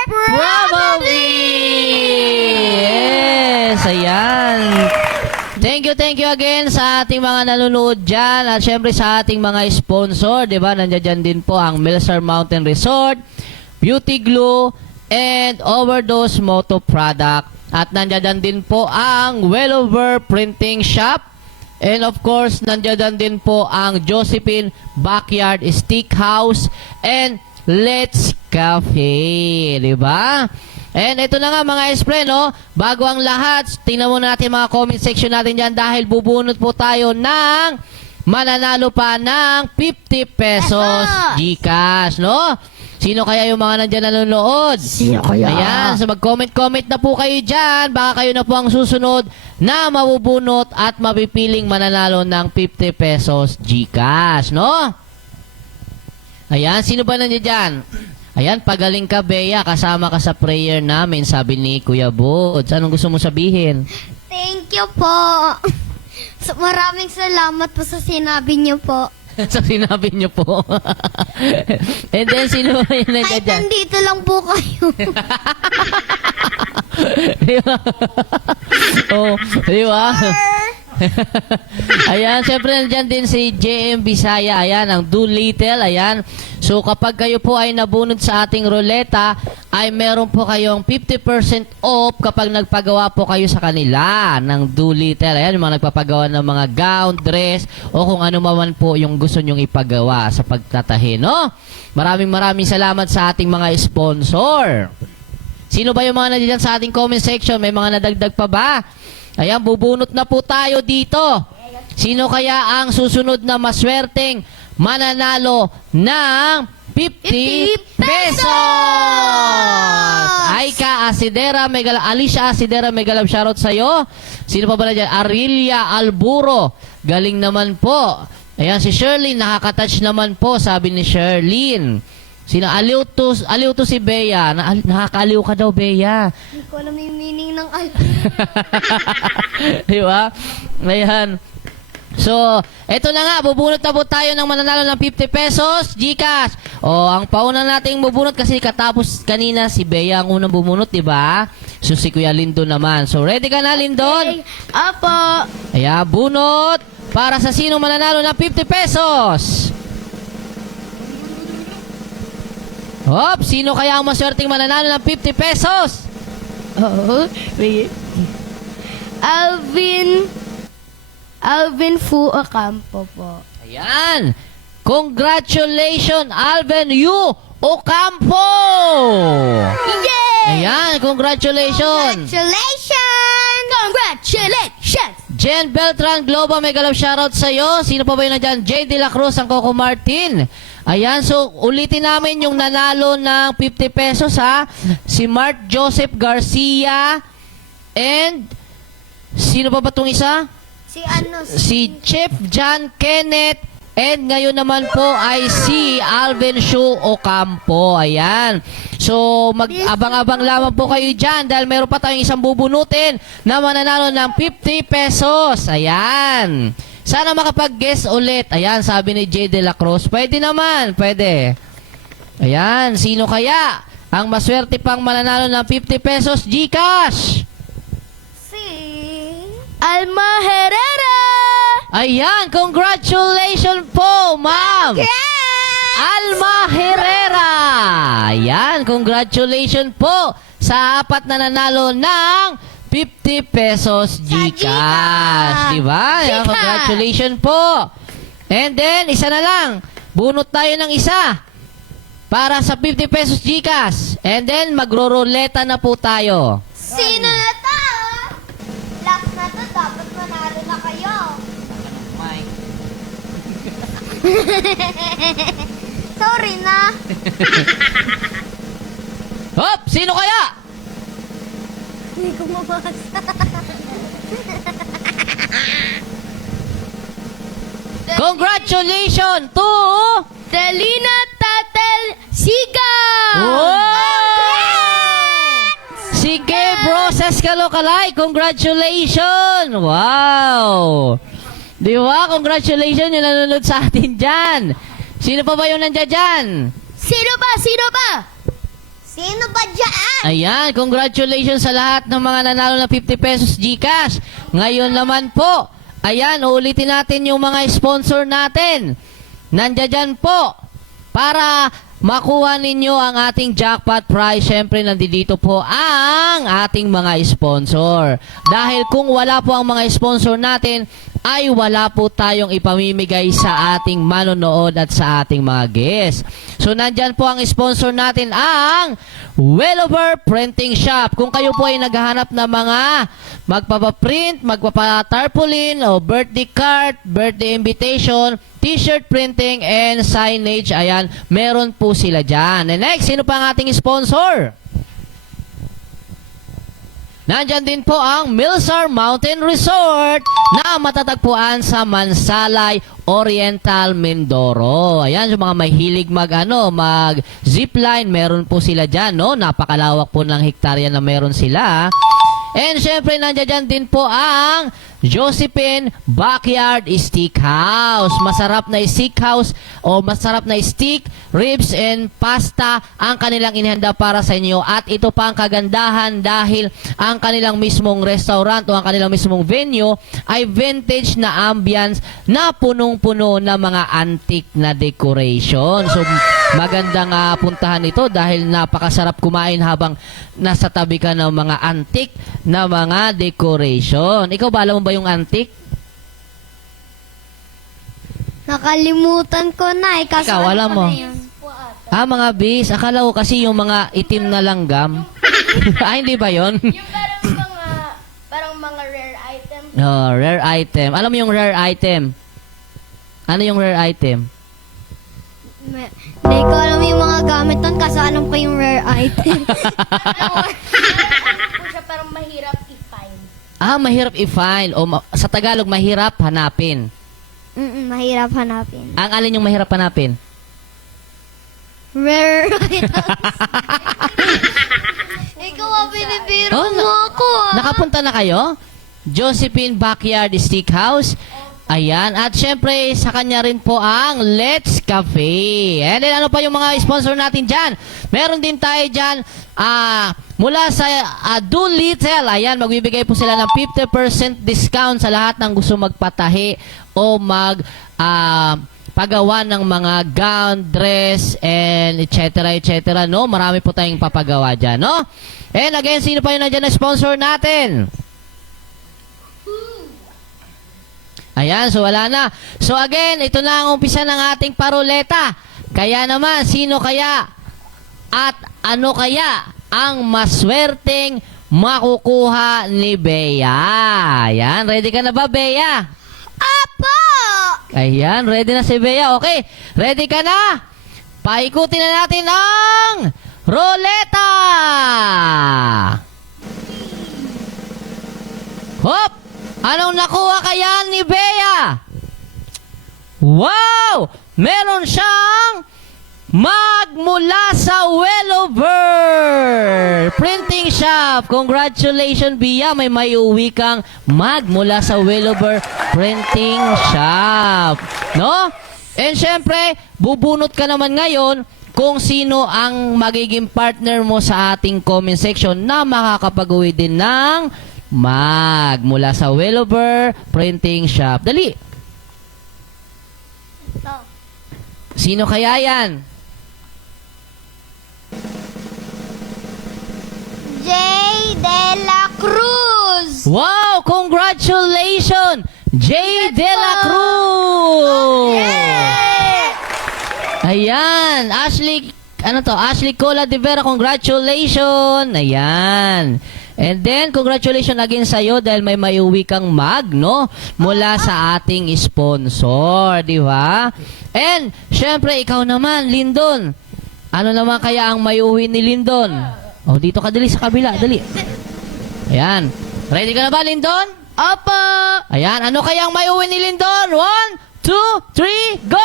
Probably! Yes, ayan. Thank you again sa ating mga nanonood dyan at syempre sa ating mga sponsor, di ba? Nandiyan dyan din po ang Milsar Mountain Resort, Beauty Glue, and Overdose Moto Product. At nandiyan din po ang Wellover Printing Shop. And of course, nandiyan din po ang Josephine Backyard Steakhouse and Let's Cafe, di ba? And ito na nga mga espre, no? Bago ang lahat, tingnan muna natin mga comment section natin dyan dahil bubunot po tayo ng mananalo pa ng 50 pesos GCash, no? Sino kaya yung mga nandyan nanonood? Sino kaya? Ayan, so mag-comment-comment na po kayo dyan. Baka kayo na po ang susunod na mabubunot at mapipiling mananalo ng 50 pesos GCash, no? Ayan, sino ba nandiyan dyan? Ayan, pagaling ka, Bea. Kasama ka sa prayer namin, sabi ni Kuya Boods. Anong gusto mo sabihin? Thank you po. So, maraming salamat po sa sinabi niyo po. Sa sinabi niyo po. And then, sino ba yung nandiyan Kahit dyan? nandito lang po kayo. Di ba? Oh, di ba? Ayan, syempre nandiyan din si JM Bisaya. Ayan, ang Do Little. Ayan. So, kapag kayo po ay nabunod sa ating ruleta, ay meron po kayong 50% off kapag nagpagawa po kayo sa kanila ng Do Little. Ayan, yung mga nagpapagawa ng mga gown, dress, o kung ano man po yung gusto nyong ipagawa sa pagtatahi, no? Maraming salamat sa ating mga sponsor. Sino ba yung mga nandiyan sa ating comment section? May mga nadagdag pa ba? Ayan, bubunot na po tayo dito. Sino kaya ang susunod na maswerteng mananalo ng 50 pesos? Aika Asidera, Alicia Asidera, Megalab, shoutout sa'yo. Sino pa ba na dyan? Arilia Alburo. Galing naman po. Ayan, si Sherlyn, nakaka-touch naman po, sabi ni Sherlyn. Sino? Aliw to si Bea. Nakakaaliw ka daw, Bea. Hindi ko alam yung meaning ng Di ba? Ayan. So, eto na nga, bubunot na po tayo ng mananalo ng 50 pesos GCash. O, ang pauna nating bubunot kasi katapos kanina si Bea ang unang bumunot, di ba? So, si Kuya Lindon naman. So, ready ka na, Lindon? Apo. Ayan, bunot para sa sino mananalo ng 50 pesos. Hop, sino kaya ang maswerteng mananalo ng 50 pesos? Oh, wait. Alvin Fu Ocampo po. Ayan. Congratulations, Alvin Yu Ocampo! Yay! Ayan, congratulations! Congratulations! Jen Beltran Globa, mega love shoutout sa'yo. Sino pa ba yun na dyan? J. De La Cruz, ang Coco Martin. Ayan, so ulitin namin yung nanalo ng 50 pesos ha. Si Mark Joseph Garcia and sino pa ba itong isa? Si Chef John Kenneth and ngayon naman po ay si Alvin Shu Ocampo. Ayan. So mag-abang-abang lamang po kayo dyan dahil meron pa tayong isang bubunutin na mananalo ng 50 pesos. Ayan. Sana makapag-guess ulit. Ayan, sabi ni J. De La Cruz. Pwede naman, pwede. Ayan, sino kaya ang maswerte pang mananalo ng 50 pesos GCash? Si Alma Herrera! Ayan, congratulations po, ma'am! Alma Herrera! Ayan, congratulations po sa apat na nanalo ng 50 pesos GCash. Diba? Ayan, congratulations po. And then, isa na lang. Bunot tayo ng isa para sa 50 pesos GCash. And then, magro-ruleta na po tayo. Sino na to? Last na to, dapat manalo na kayo. Sorry na. Hop! Sino kaya? Hindi ko mabasa. Congratulations to Delina Tatel Siga! Si Gabe Roses Kalokalay, congratulations! Wow! Di ba? Congratulations yung nanonood sa atin dyan. Sino pa ba yung nandiyan dyan? Sino ba? Sino ba? Sino ba dyan? Ayan, congratulations sa lahat ng mga nanalo na 50 pesos GCash. Ngayon naman po, ayan, uulitin natin yung mga sponsor natin. Nandiyan dyan po para makuha ninyo ang ating jackpot prize. Siyempre, nandito po ang ating mga sponsor. Dahil kung wala po ang mga sponsor natin, ay wala po tayong ipamimigay sa ating manonood at sa ating mga guests. So, nandyan po ang sponsor natin ang Wellover Printing Shop. Kung kayo po ay naghahanap ng mga magpapaprint, magpapatarpaulin, o birthday card, birthday invitation, t-shirt printing, and signage, ayan, meron po sila dyan. And next, sino pa ang ating sponsor? Nandyan din po ang Milsar Mountain Resort na matatagpuan sa Mansalay, Oriental, Mindoro. Ayan, yung mga mahilig mag zipline, meron po sila dyan, no? Napakalawak po ng hektarya na meron sila. And syempre, nandiyan din po ang Josephine Backyard Steakhouse. Masarap na steakhouse o masarap na steak, ribs, and pasta ang kanilang inihanda para sa inyo. At ito pa ang kagandahan dahil ang kanilang mismong restaurant o ang kanilang mismong venue ay vintage na ambience na punong-puno na mga antique na decoration. So, magandang puntahan ito dahil napakasarap kumain habang nasa tabi ka ng mga antique na mga decoration. Ikaw ba, alam mo ba yung antique? Nakalimutan ko na eh. Kaso Ikaw, alam mo? na yun? Mga bis. Akala ko kasi yung mga itim na langgam. Hindi ba yon? Yung parang mga rare item. Oh, rare item. Alam mo yung rare item? Ano yung rare item? Hindi ko alam yung mga gamit nun kasi alam ko yung rare item. Po siya parang mahirap i-find. Mahirap i-find. O sa Tagalog, mahirap hanapin. Mahirap hanapin. Ang alin yung mahirap hanapin? Rare items. Ikaw ang binibiro Oh, mo ako. Nakapunta na kayo? Josephine Backyard Steakhouse. Ayan. At syempre, sa kanya rin po ang Let's Cafe. And then, ano pa yung mga sponsor natin dyan? Meron din tayo dyan, mula sa Doolittle. Ayan, magbibigay po sila ng 50% discount sa lahat ng gusto magpatahi o pagawa ng mga gown, dress, and etc. No? Marami po tayong papagawa dyan, no? And again, sino pa yun na dyan na sponsor natin? Ayan, so wala na. So again, ito na ang umpisa ng ating paruleta. Kaya naman, sino kaya at ano kaya ang maswerteng makukuha ni Bea? Ayan, ready ka na ba, Bea? Apo! Ayan, ready na si Bea. Okay, ready ka na? Paikutin na natin ang ruleta! Hop! Anong nakuha kaya ni Bea? Wow! Meron siyang magmula sa Wellover Printing Shop. Congratulations, Bea. May maiuwi kang magmula sa Wellover Printing Shop. No? And syempre, bubunot ka naman ngayon kung sino ang magiging partner mo sa ating comment section na makakapag-uwi din ng mula sa Wellover Printing Shop. Dali. Ito. Sino kaya yan? J. De La Cruz! Wow! Congratulations! J. De La Cruz! Ayan. Ashley, Ashley Cola de Vera, congratulations! Ayan. And then, congratulations again sa'yo dahil may maiuwi kang mag, no? Mula sa ating sponsor, di ba? And, syempre, ikaw naman, Lindon. Ano naman kaya ang maiuwi ni Lindon? Oh, dito ka, dali sa kabila, dali. Ayan. Ready ka na ba, Lindon? Opo! Ayan, ano kaya ang maiuwi ni Lindon? 1, 2, 3, go!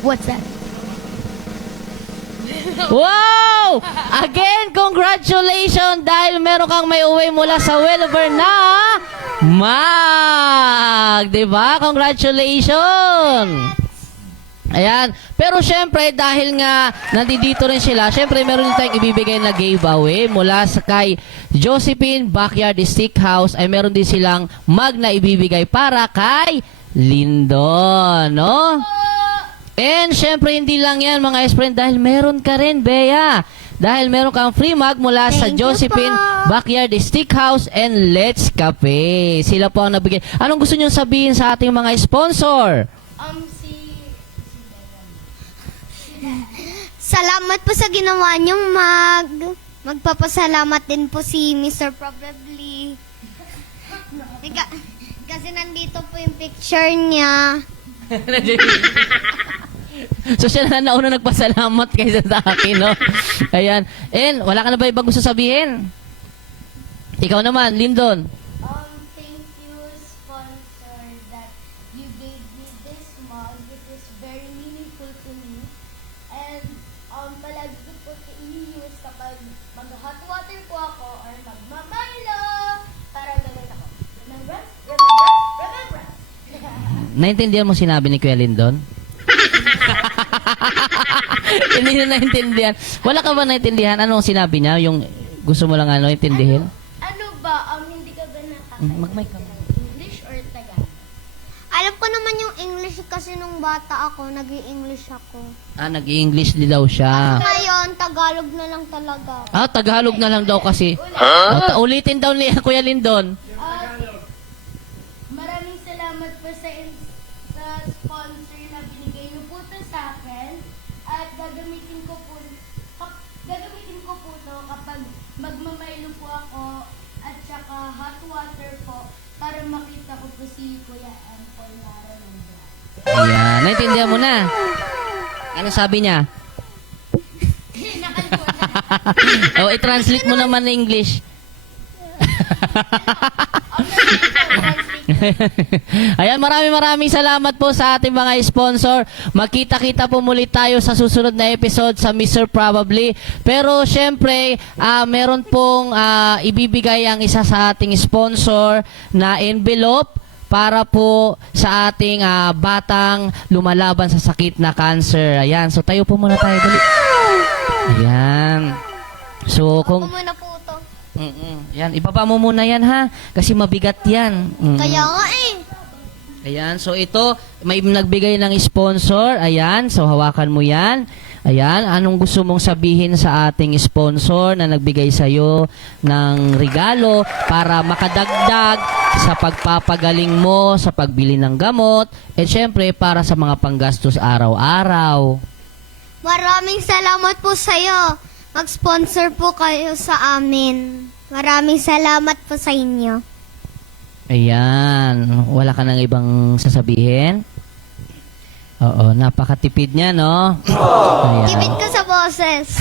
What's that? Wow! Again, congratulations dahil meron kang may uwi mula sa Wellover na mag. Diba? Congratulations! Ayan. Pero syempre, dahil nga nandito rin sila, syempre meron din tayong ibibigay na giveaway mula sa kay Josephine Backyard Steakhouse. Ay meron din silang mug na ibibigay para kay Lindon, no? And syempre, hindi lang yan mga friend, dahil meron ka rin, Bea. Dahil meron kang free mug mula sa Thank you Josephine po. Backyard Steakhouse and Let's Cafe. Sila po ang nabigay. Anong gusto nyo sabihin sa ating mga sponsor? Salamat po sa ginawa niyong magpapasalamat din po si Mr. Probably. Kasi nandito po yung picture niya. So siya na nauna nagpasalamat kaysa sa akin, no? Ayan. And wala ka na ba ibang gusto sabihin? Ikaw naman, Lindon. Thank you, sponsor, that you gave me this mug. It is very meaningful to me. And palagi ko po ito i-use kapag mag-hot water po ako or magmamilo para gawin ako. Remembrance, remembrance, remembrance. Naintindihan mo sinabi ni Kuya Lindon? Hindi na naintindihan. Wala ka ba naintindihan? Anong sinabi niya? Yung gusto mo lang intindihin? Ano ba? Hindi ka ba Mag-mic ka. English or Tagalog? Alam ko naman yung English kasi nung bata ako, nag-i-English ako. Nag-i-English din daw siya. Ngayon, Tagalog na lang talaga. Tagalog na lang daw kasi. Ulitin daw ni Kuya Lindon. Maraming salamat po sa sponsor na binigay niyo po to sa akin at gagamitin ko po to kapag magmamaylo po ako at saka hot water po para makita ko po si Kuya M. Polnaro ng vlog. Ayan. Naintindihan mo na. Ano sabi niya? I-translate mo naman na English. Ayan, maraming salamat po sa ating mga sponsor. Magkita-kita po muli tayo sa susunod na episode sa Mr. Probably. Pero syempre, meron pong ibibigay ang isa sa ating sponsor na envelope para po sa ating batang lumalaban sa sakit na cancer. Ayan, so tayo po muna tayo. Dali. Ayan. So, Ako kung... muna po ito. Yan, ibaba mo muna yan ha, kasi mabigat yan. Kaya nga eh. Ayan, so ito, may nagbigay ng sponsor. Ayan, so hawakan mo yan. Ayan, anong gusto mong sabihin sa ating sponsor na nagbigay sa'yo ng regalo para makadagdag sa pagpapagaling mo, sa pagbili ng gamot, at syempre para sa mga panggastos araw-araw. Maraming salamat po sa'yo. Mag-sponsor po kayo sa amin. Maraming salamat po sa inyo. Ayan, wala ka nang ibang sasabihin? Oo, napakatipid niya, no? Ayan. Kipit ko sa boses.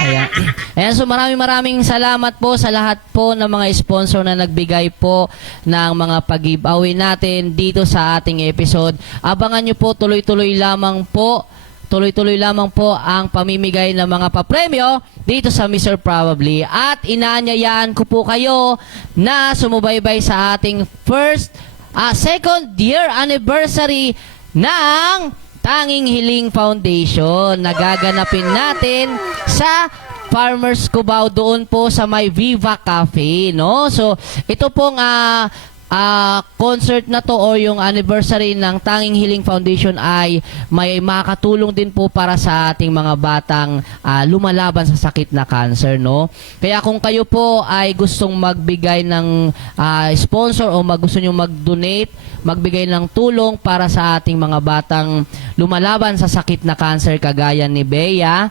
Ayan. Ayan, so maraming salamat po sa lahat po ng mga sponsor na nagbigay po ng mga pag-giveaway natin dito sa ating episode. Abangan nyo po, tuloy-tuloy lamang po ang pamimigay ng mga papremyo dito sa Mr. Probably. At inaanyayaan ko po kayo na sumubaybay sa ating second year anniversary ng Tanging Hiling Foundation na gaganapin natin sa Farmers Cubao doon po sa may Viva Cafe, no? So, ito pong concert na to o yung anniversary ng Tanging Hiling Foundation ay may makakatulong din po para sa ating mga batang lumalaban sa sakit na cancer, no? Kaya kung kayo po ay gustong magbigay ng sponsor o gusto nyo mag-donate, magbigay ng tulong para sa ating mga batang lumalaban sa sakit na cancer kagaya ni Bea,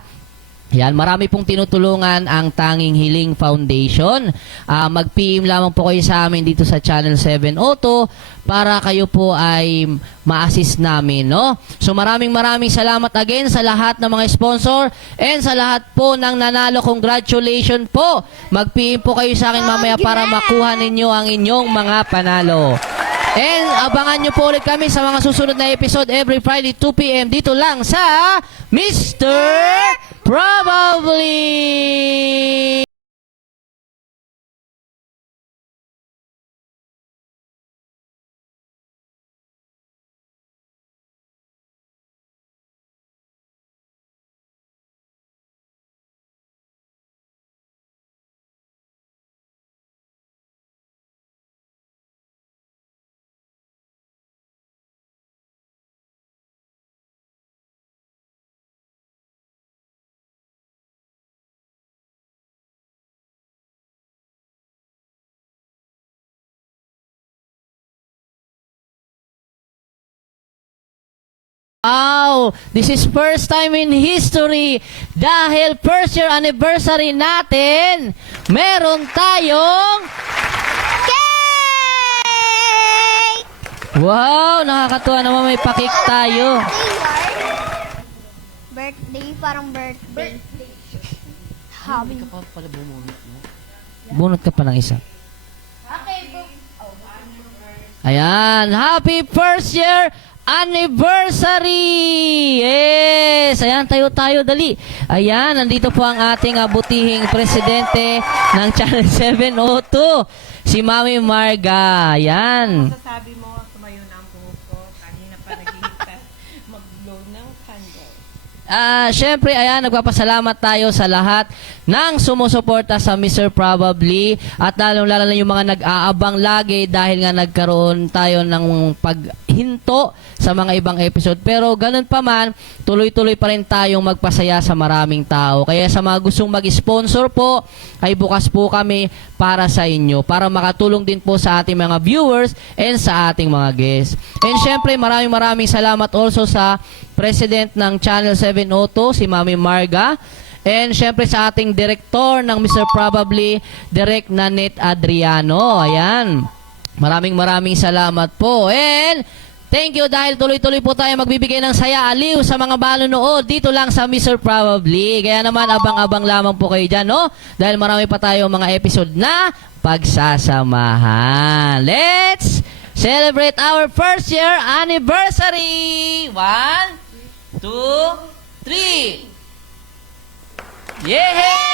yan, marami pong tinutulungan ang Tanging Hiling Foundation. Mag-PM lamang po kayo sa amin dito sa Channel 7 Auto para kayo po ay ma-assist namin, no? So maraming salamat again sa lahat ng mga sponsor and sa lahat po ng nanalo. Congratulations po. Mag-PM po kayo sa akin mamaya para makuha ninyo ang inyong mga panalo. And abangan nyo po ulit kami sa mga susunod na episode every Friday 2 p.m. dito lang sa Mr. Probably. Wow! This is first time in history dahil first year anniversary natin, meron tayong Cake! wow! Nakakatuwa naman may pakik tayo. Birthday, parang birthday. Happy. Bunot ka pa ng isa. Ayan, happy first year anniversary! Yes! Ayan, tayo, dali. Ayan, nandito po ang ating butihing presidente ng Channel 702, si Mami Marga. Ayan. Sabi mo, tumayo na ang buhok ko. Kanina pa naghihintay mag-blow ng candle. Syempre, ayan, nagpapasalamat tayo sa lahat ng sumusuporta sa Mr. Probably at lalong-lalo na yung mga nag-aabang lagi dahil nga nagkaroon tayo ng paghinto sa mga ibang episode. Pero ganun pa man, tuloy-tuloy pa rin tayong magpasaya sa maraming tao. Kaya sa mga gustong mag-sponsor po, ay bukas po kami para sa inyo, para makatulong din po sa ating mga viewers and sa ating mga guests. And syempre, maraming salamat also sa President ng Channel 702, si Mami Marga. And syempre sa ating direktor ng Mr. Probably, Direk Nanette Adriano. Ayan. Maraming salamat po. And thank you dahil tuloy-tuloy po tayo magbibigay ng saya aliw sa mga manonood dito lang sa Mr. Probably. Kaya naman abang-abang lamang po kayo dyan, no? Dahil marami pa tayo mga episode na pagsasamahan. Let's celebrate our first year anniversary! 1, 2, 3! Yeah!